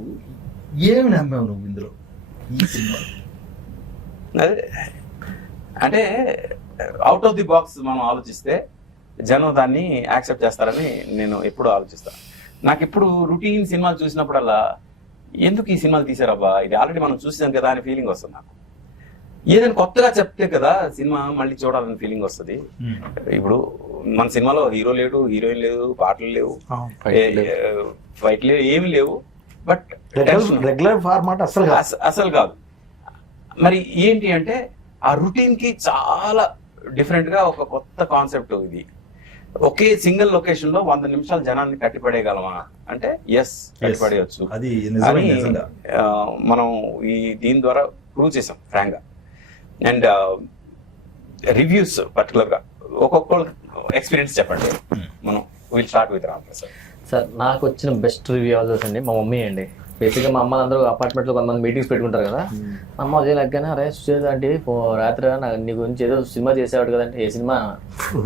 ఏమి నమ్మావు నువ్వు ఇందులో ఈ సినిమా? అదే అంటే అవుట్ ఆఫ్ ది బాక్స్ మనం ఆలోచిస్తే జనం దాన్ని యాక్సెప్ట్ చేస్తారని నేను ఎప్పుడు ఆలోచిస్తాను. నాకు ఇప్పుడు రొటీన్ సినిమాలు చూసినప్పుడల్లా ఎందుకు ఈ సినిమాలు తీసారబ్బా, ఇది ఆల్రెడీ మనం చూసాం కదా అని ఫీలింగ్ వస్తుంది నాకు. ఏదైనా కొత్తగా చెప్తే కదా సినిమా మళ్ళీ చూడాలని ఫీలింగ్ వస్తుంది. ఇప్పుడు మన సినిమాలో హీరో లేడు, హీరోయిన్ లేదు, పాటలు లేవు, ఫైట్ లేవు, ఏమి లేవు, బట్ రెగ్యులర్ ఫార్మాట్ అసలు కాదు. మరి ఏంటి అంటే ఆ రొటీన్ కి చాలా డిఫరెంట్ గా ఒక కొత్త కాన్సెప్ట్ ఇది. ఒకే సింగిల్ లొకేషన్ లో 100 నిమిషాలు జనాన్ని కట్టిపడేయగలమా అంటే ఎస్, కట్టిపడేయచ్చు అని మనం ఈ దీని ద్వారా ప్రూవ్ చేసాం ఫ్రాంక్ గా. అండ్ రివ్యూస్ పర్టికులర్ గా ఒక్కొక్కరు ఎక్స్పీరియన్స్ చెప్పండి. మనం will start with Ram Prasad sir. నాకు వచ్చిన బెస్ట్ రివ్యూ అండి మా మమ్మీ అండి. బేసిక్గా మా అమ్మ అందరూ అపార్ట్మెంట్లో కొంతమంది మీటింగ్స్ పెట్టుకుంటారు కదా, మా అమ్మ అదే లెక్కనే అరే సుచేత అంటే రాత్రి నీ గురించి ఏదో సినిమా చేసేవాడు కదంటే, ఏ సినిమా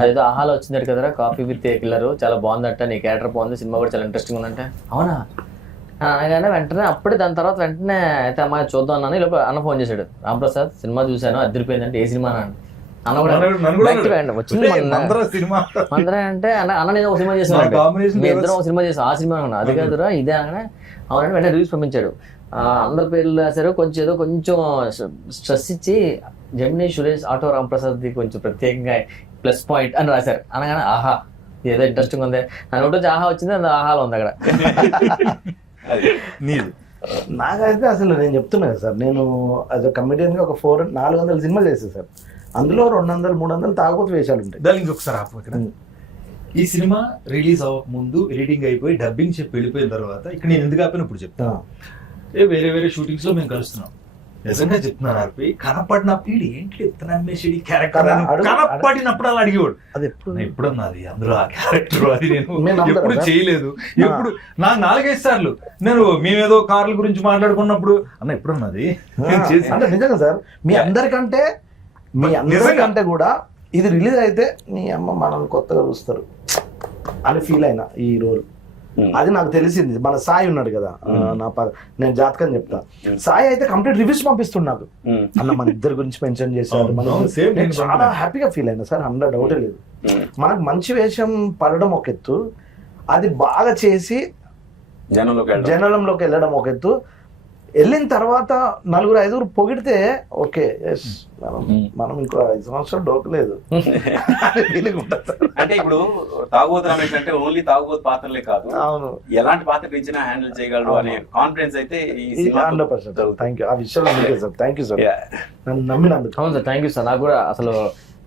అదేదో ఆహాలో వచ్చిందట కదరా కాఫీ విత్ ఏ కిల్లర్, చాలా బాగుందట, నీ క్యారెక్టర్ బాగుంది, సినిమా కూడా చాలా ఇంట్రెస్టింగ్ ఉందంటే అవునా అనగానే వెంటనే అప్పుడే దాని తర్వాత వెంటనే అయితే అమ్మాయి చూద్దాం అన్నాను. ఇలా అన్న ఫోన్ చేశాడు, రామ్ ప్రసాద్ సినిమా చూశాను అదిరిపోయిందంటే, ఏ సినిమా అన్న కూడా వచ్చింది అందరూ అంటే అన్న నేను ఒక సినిమా చేసాను, మీ ఇద్దరం ఒక సినిమా చేసాం, ఆ సినిమా అన్నా అది కాదురా ఇదే అనగానే అవునంటే వెంటనే రివ్యూస్ పంపించాడు. అందరి పేర్లు రాశారు, కొంచెం ఏదో కొంచెం స్ట్రెస్ ఇచ్చి జెమినీ సురేష్ ఆటో రామ్ ప్రసాద్ది కొంచెం ప్రత్యేకంగా ప్లస్ పాయింట్ అని రాశారు. అనగానే ఆహా ఏదో ఇంట్రెస్టింగ్ ఉంది అని ఒకటి ఆహా వచ్చింది, అది ఆహాలో ఉంది అక్కడ. నాకైతే అసలు నేను చెప్తున్నా కదా సార్, నేను అది కమిడియన్ గా ఒక 400 సినిమాలు చేస్తాను సార్, అందులో 200-300 తాగుబోతు వేషాలు ఉంటాయి. దాని ఇంకొకసారి ఆపు. ఈ సినిమా రిలీజ్ అవ్వక ముందు ఎడిటింగ్ అయిపోయి డబ్బింగ్ చెప్పి వెళ్ళిపోయిన తర్వాత ఇక్కడ నేను ఎందుకు ఆపిన ఇప్పుడు చెప్తా, వేరే షూటింగ్స్ లో మేము కలుస్తున్నాం. నిజంగా చెప్తున్నాను ఆర్పి, కనపడిన పీడి ఏంటి చెప్తున్నా క్యారెక్టర్ కనపడినప్పుడు అలా అడిగేవాడు, అది ఎప్పుడున్నది అందులో ఆ క్యారెక్టర్, అది నేను ఎప్పుడు చేయలేదు. ఎప్పుడు నాకు 4-5 సార్లు నేను మేమేదో కార్ల గురించి మాట్లాడుకున్నప్పుడు అన్న ఎప్పుడున్నది అంటే నిజంగా సార్, మీ అందరికంటే కూడా ఇది రిలీజ్ అయితే నీ అమ్మ మనం కొత్తగా చూస్తారు అని ఫీల్ అయినా ఈ రోల్ అది నాకు తెలిసింది. మన సాయి ఉన్నాడు కదా, నేను జాతకం చెప్తా, సాయి అయితే కంప్లీట్ రివ్యూస్ పంపిస్తున్నాడు అన్న మన ఇద్దరి గురించి మెన్షన్ చేశారు. నేను చాలా హ్యాపీగా ఫీల్ అయినా సార్, 100 డౌటే లేదు. మనకు మంచి వేషం పడడం ఒక ఎత్తు, అది బాగా చేసి జనంలోకి వెళ్ళడం ఒక ఎత్తు, వెళ్ళిన తర్వాత 4-5 పొగిడితే ఓకే, మనం ఇంకో 5 సంవత్సరాలు డోకలేదు. అంటే ఇప్పుడు తాగుబోతు రమేష్ అంటే ఓన్లీ తాగుబోతు పాత్రలే కాదు, అవును, ఎలాంటి పాత్ర ఇచ్చినా హ్యాండిల్ చేయగలడు అనే కాన్ఫిడెన్స్ అయితే 100%. థ్యాంక్ యూ ఆ విషయంలో. థ్యాంక్ యూ సార్, నన్ను నమ్మినందుకు. అవును సార్, థ్యాంక్ యూ సార్. నాకు కూడా అసలు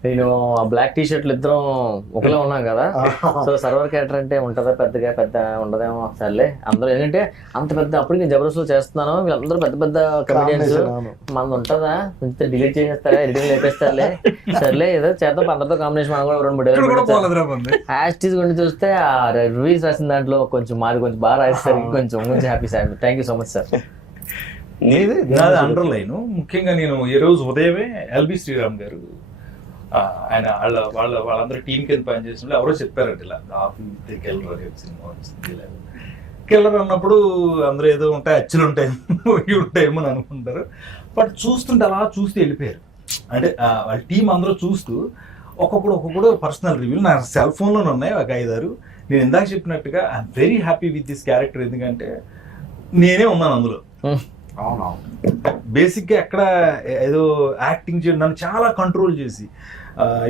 నేను ఆ బ్లాక్ టీ షర్ట్లు ఇద్దరం ఒకలా ఉన్నాం కదా, సో సర్వర్ క్యారెక్టర్ అంటే ఉంటుందా పెద్ద ఉండదేమో, సర్లే అందరూ ఏంటంటే అంత పెద్ద, అప్పుడు నేను జబర్దస్త్ చేస్తున్నాను, వీళ్ళందరూ పెద్ద కమెడియన్స్, మనది ఉంటుందా కొంచెం డిలీట్ చేసేస్తారా, ఎడిటింగ్ లేపేస్తారులే, సర్లే ఏదో చేద్దాం అందరితో కాంబినేషన్, మనం కూడా 2-3 హ్యాష్ గురించి చూస్తే ఆ రివ్యూస్ రాసిన దాంట్లో కొంచెం మాది కొంచెం బాగా రాస్తారు, కొంచెం happy sir. Thank you so much sir. నాది అండర్లైన్ ముఖ్యంగా నేను ఈ రోజు ఉదయమే ఎల్బి శ్రీరామ్ గారు ఆయన వాళ్ళందరూ టీం కింద పనిచేసినప్పుడు ఎవరో చెప్పారంట, ఇలా కాఫీ కిల్లర్ సినిమా వచ్చింది. కిల్లర్ అన్నప్పుడు అందరూ ఏదో ఉంటాయి, అచ్చులు ఉంటాయేమో ఇవి ఉంటాయేమో అని అనుకుంటారు, బట్ చూస్తుంటే అలా చూస్తూ వెళ్ళిపోయారు. అంటే వాళ్ళ టీం అందరూ చూస్తూ ఒక్కొక్కడు పర్సనల్ రివ్యూలు నా సెల్ ఫోన్లోనే ఉన్నాయి ఒక 5-6. నేను ఇందాక చెప్పినట్టుగా I'm very happy with this character, ఎందుకంటే నేనే ఉన్నాను అందులో. బేసిక్గా ఎక్కడ ఏదో యాక్టింగ్ చేయడం, నన్ను చాలా కంట్రోల్ చేసి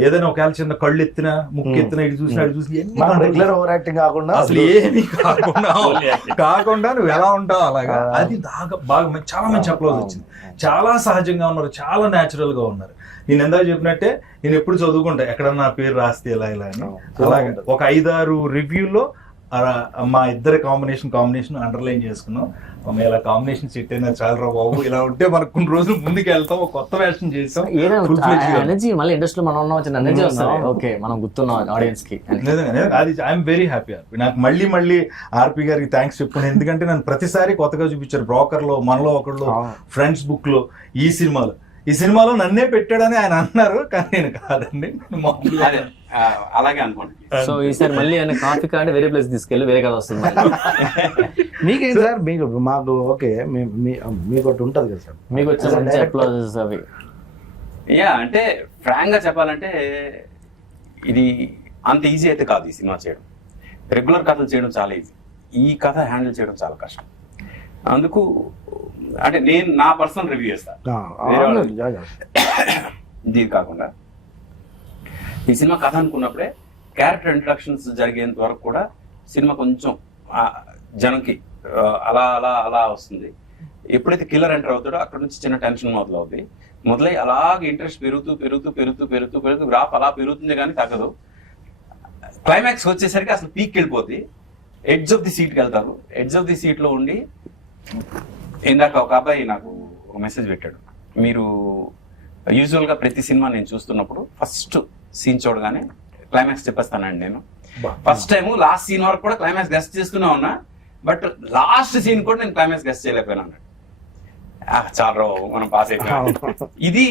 ఏదైనా ఒకవేళ చిన్న కళ్ళు ఎత్తినా ముక్కు ఎత్తినా ఇటు చూసినా ఇటు చూసి రెగ్యులర్ ఓవర్ యాక్టింగ్ కాకుండా అసలు ఏమీ కాకుండా నువ్వు ఎలా ఉంటావు అలాగా, అది బాగా చాలా మంచి అప్లోజ్ వచ్చింది. చాలా సహజంగా ఉన్నారు, చాలా న్యాచురల్ గా ఉన్నారు. నేను ఎందాక చెప్పినట్టే నేను ఎప్పుడు చదువుకుంటా ఎక్కడన్నా నా పేరు రాస్తే ఇలా అని. అలాగే ఒక 5-6 రివ్యూల్లో మా ఇద్దరి కాంబినేషన్ అండర్లైన్ చేసుకున్నాం. ఇలా కాంబినేషన్ సెట్ అయినా చాలా రా బాబు, ఇలా ఉంటే మనకు కొన్ని రోజులు ముందుకు వెళ్తాం, ఒక కొత్త వేషన్ చేస్తాం. మళ్ళీ ఇండస్ట్రీలో మనం ఉన్నాం ఎనర్జీ వస్తుంది, ఓకే మనం గుర్తున్నాం ఆడియన్స్ కి. అది ఐఎమ్ వెరీ హ్యాపీ. నాకు మళ్ళీ ఆర్పి గారికి థ్యాంక్స్ చెప్పుకున్నాను, ఎందుకంటే నన్ను ప్రతిసారి కొత్తగా చూపించారు. బ్రోకర్ లో, మనలో ఒకళ్ళు, ఫ్రెండ్స్ బుక్ లో, ఈ సినిమాలో నన్నే పెట్టాడని ఆయన అన్నారు, కానీ నేను కాదండి, అలాగే అనుకోండి. సో ఈసారి మళ్ళీ ఆయన కాఫీ కాంటే వేరే ప్లేస్ తీసుకెళ్ళి వేరే కథ వస్తుంది. మీకేం సార్, మాకు ఓకే, మీకు ఒకటి ఉంటుంది కదా సార్, మీకు వచ్చే మంచి అప్లాజెస్ అవి. అంటే ఫ్రాంక్ గా చెప్పాలంటే ఇది అంత ఈజీ అయితే కాదు ఈ సినిమా చేయడం. రెగ్యులర్ కథలు చేయడం చాలా ఈజీ, ఈ కథ హ్యాండిల్ చేయడం చాలా కష్టం. అందుకు అంటే నేను నా పర్సనల్ రివ్యూ చేస్తాను. ఇది కాకుండా ఈ సినిమా కథ అనుకున్నప్పుడే క్యారెక్టర్ ఇంట్రడక్షన్స్ జరిగేంత వరకు కూడా సినిమా కొంచెం జనంకి అలా అలా అలా వస్తుంది. ఎప్పుడైతే కిల్లర్ ఎంటర్ అవుతాడో అక్కడ నుంచి చిన్న టెన్షన్ మొదలవుతుంది. మొదలై అలాగే ఇంట్రెస్ట్ పెరుగుతూ గ్రాఫ్ అలా పెరుగుతుంది కానీ తగ్గదు. క్లైమాక్స్ వచ్చేసరికి అసలు పీక్ వెళ్ళిపోతుంది. ఎడ్జ్ ఆఫ్ ది సీట్కి వెళ్తారు. ఎడ్జ్ ఆఫ్ ది సీట్లో ఉండి ఇందాక ఒక అబ్బాయి నాకు ఒక మెసేజ్ పెట్టాడు, మీరు యూజువల్గా ప్రతి సినిమా నేను చూస్తున్నప్పుడు ఫస్ట్ సీన్ చూడగానే క్లైమాక్స్ చెప్పేస్తానండి. నేను ఫస్ట్ టైం లాస్ట్ సీన్ వరకు కూడా క్లైమాక్స్ గెస్ట్ చేస్తూనే ఉన్నా, బట్ లాస్ట్ సీన్ కూడా నేను క్లైమాక్స్ గెస్ట్ చేయలేకపోయినా అన్నాడు. చాలా మనం పాస్ అయిపోయాం. ఇది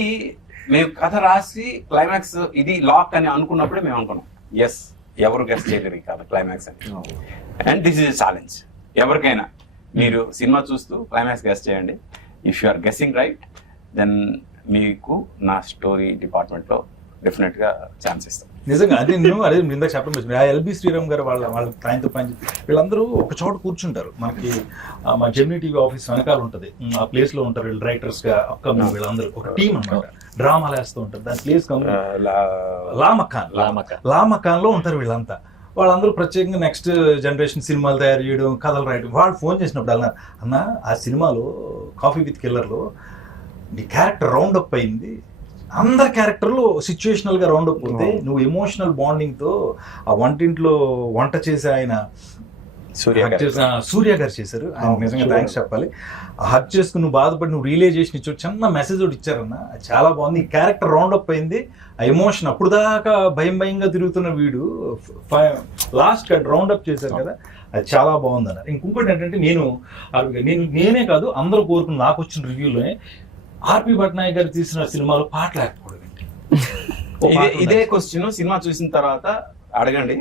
మేము కథ రాసి క్లైమాక్స్ ఇది లాక్ అని అనుకున్నప్పుడే మేము అనుకున్నాం, ఎస్ ఎవరు గెస్ట్ చేయలేరు కదా క్లైమాక్స్ అని. అండ్ దిస్ ఇస్ ఛాలెంజ్ ఎవరికైనా. మీరు సినిమా చూస్తూ క్లైమాక్స్ గెస్ట్ చేయండి. If you are guessing right then మీకు నా స్టోరీ డిపార్ట్మెంట్లో డెఫినెట్గా ఛాన్స్ ఇస్తాం. నిజంగా అదే ఇందాక చెప్పడం ఆ ఎల్బి శ్రీరామ్ గారు వాళ్ళ ఆయనతో పని వీళ్ళందరూ ఒక చోట కూర్చుంటారు. మనకి మా జెమినీ టీవీ ఆఫీస్ వెనకాల ఉంటుంది, ఆ ప్లేస్ లో ఉంటారు వీళ్ళు రైటర్స్ గా. అప్కమింగ్ వీళ్ళందరూ ఒక టీం అన్నమాట, డ్రామాలు వేస్తూ ఉంటారు. దాని ప్లేస్ లామకాన్ లో ఉంటారు వీళ్ళంతా. వాళ్ళందరూ ప్రత్యేకంగా నెక్స్ట్ జనరేషన్ సినిమాలు తయారు చేయడం, కథలు రాయడం. వాళ్ళు ఫోన్ చేసినప్పుడు అన్న ఆ సినిమాలో కాఫీ విత్ కిల్లర్లో నీ క్యారెక్టర్ రౌండ్ అప్ అయింది, అందరి క్యారెక్టర్లు సిచ్యువేషనల్ గా రౌండ్ అప్ అవుతాయి, నువ్వు ఎమోషనల్ బాండింగ్ తో ఆ వంటింట్లో వంట చేసి ఆయన సూర్య గారు చేశారు. ఆయన నిజంగా థ్యాంక్స్ చెప్పాలి. హక్ చేసుకుని నువ్వు బాధపడి నువ్వు రియలైజేషన్ ఇచ్చావు, చిన్న మెసేజ్ ఒకటి ఇచ్చారన్న, చాలా బాగుంది. ఈ క్యారెక్టర్ రౌండ్ అప్ అయింది, ఆ ఎమోషన్ అప్పుడు దాకా భయంగా తిరుగుతున్న వీడు లాస్ట్ రౌండ్ అప్ చేశారు కదా, అది చాలా బాగుంది అన్నారు. ఇంకొకటి ఏంటంటే నేనే కాదు అందరూ కోరుకున్న నాకు వచ్చిన రివ్యూలోనే ఆర్పి పట్నాయక్ గారు తీసిన సినిమాలో పాటలు లేకపోవడం. ఇదే క్వశ్చన్ సినిమా చూసిన తర్వాత అడగండి,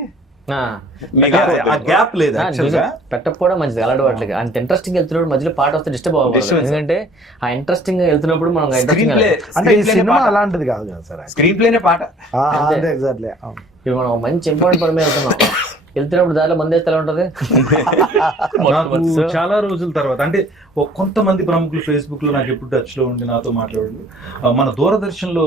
మీకు ఆ గ్యాప్ లేదు యాక్చువల్ గా. పెట్టకపోవడం మంచిది అలాంటి వాటికి. అంత ఇంట్రెస్టింగ్ వెళ్తున్నప్పుడు మధ్యలో పాట వస్తే డిస్టర్బ్ అవ్వాలి, ఎందుకంటే ఆ ఇంట్రెస్టింగ్ వెళ్తున్నప్పుడు మనం స్క్రీన్ ప్లే అంటే ఈ సినిమా అలాంటిది కాదు కదా సార్. స్క్రీన్ ప్లేనే పాట. అంతే ఎగ్జాక్ట్లీ. ఇప్పుడు మనం మంచి ఇంపార్టెంట్ పని మీద వెళ్తున్నాం, వెళ్తున్నప్పుడు దారిలో మంది వేస్తే ఎలా ఉంటది? నాకు చాలా రోజుల తర్వాత అంటే కొంతమంది ప్రముఖులు ఫేస్బుక్ లో నాకు ఎప్పుడు టచ్ లో ఉండి నాతో మాట్లాడారు. మన దూరదర్శన్ లో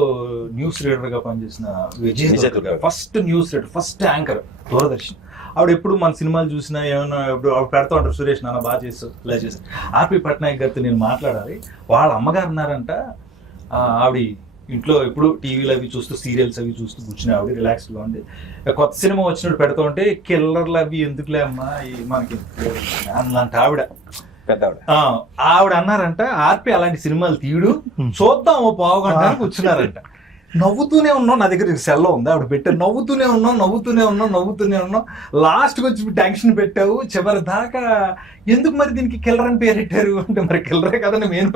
న్యూస్ రీడర్ గా పనిచేసిన Vijay, first news reader, first anchor Doordarshan. ఆవిడ ఎప్పుడు మన సినిమాలు చూసినా ఏమైనా ఆవిడ పెడతా ఉంటారు, సురేష్ నాన్న బాగా చేస్తారు ఇలా చేస్తారు. ఆర్పి పట్నాయక్ గారితో నేను మాట్లాడాలి. వాళ్ళ అమ్మగారు ఉన్నారంట, ఆవిడ ఇంట్లో ఎప్పుడు టీవీలు అవి చూస్తూ సీరియల్స్ అవి చూస్తూ కూర్చుని ఆవిడ రిలాక్స్డ్గా ఉంది. కొత్త సినిమా వచ్చినట్టు పెడతా ఉంటే కిల్లర్లు అవి ఎందుకులే అమ్మా మనకి అలాంటి ఆవిడ ఆవిడ అన్నారంట, ఆర్పి అలాంటి సినిమాలు తీయడు, చూద్దాం ఓ పావుగంట కూర్చున్నారంట. నవ్వుతూనే ఉన్నాం, నా దగ్గర సెల్లో ఉంది ఆవిడ పెట్టారు, నవ్వుతూనే ఉన్నాం. లాస్ట్కి వచ్చి టెన్షన్ పెట్టావు, చివరి దాకా ఎందుకు మరి దీనికి కిల్లర్ అని పేరు పెట్టారు అంటే మరి కిల్లరే కదండి మెయిన్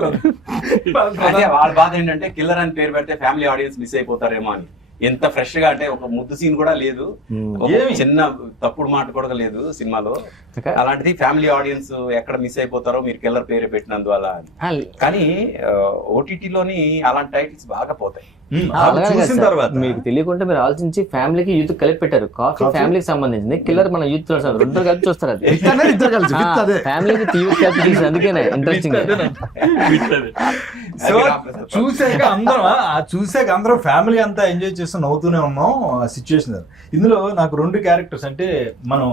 వాళ్ళ బాధ ఏంటంటే కిల్లర్ అని పేరు పెడితే ఫ్యామిలీ ఆడియన్స్ మిస్ అయిపోతారేమో అని. ఎంత ఫ్రెష్ గా అంటే ఒక ముద్దు సీన్ కూడా లేదు, చిన్న తప్పుడు మాట కూడా లేదు సినిమాలో. అలాంటిది ఫ్యామిలీ ఆడియన్స్ ఎక్కడ మిస్ అయిపోతారో మీరు కిల్లర్ పేరు పెట్టినందువల్ల. కానీ ఓటీటీలోని అలాంటి టైటిల్స్ బాగా పోతాయి. చూసిన తర్వాత మీకు తెలియకుండా మీరు ఆలోచించి ఫ్యామిలీకి యూత్ కలిపి పెట్టారు. కాఫీ ఫ్యామిలీకి సంబంధించింది, కిల్లర్ మన యూత్ రెండు కలిపి చూస్తారు. అది ఫ్యామిలీకి యూత్ కలిపి చూసి అందుకేనే ఇంట్రెస్టింగ్. చూసాక అందరం ఫ్యామిలీ అంతా ఎంజాయ్ చేస్తూ నవ్వుతూనే ఉన్నాం ఆ సిచ్యువేషన్. ఇందులో నాకు 2 క్యారెక్టర్స్ అంటే మనం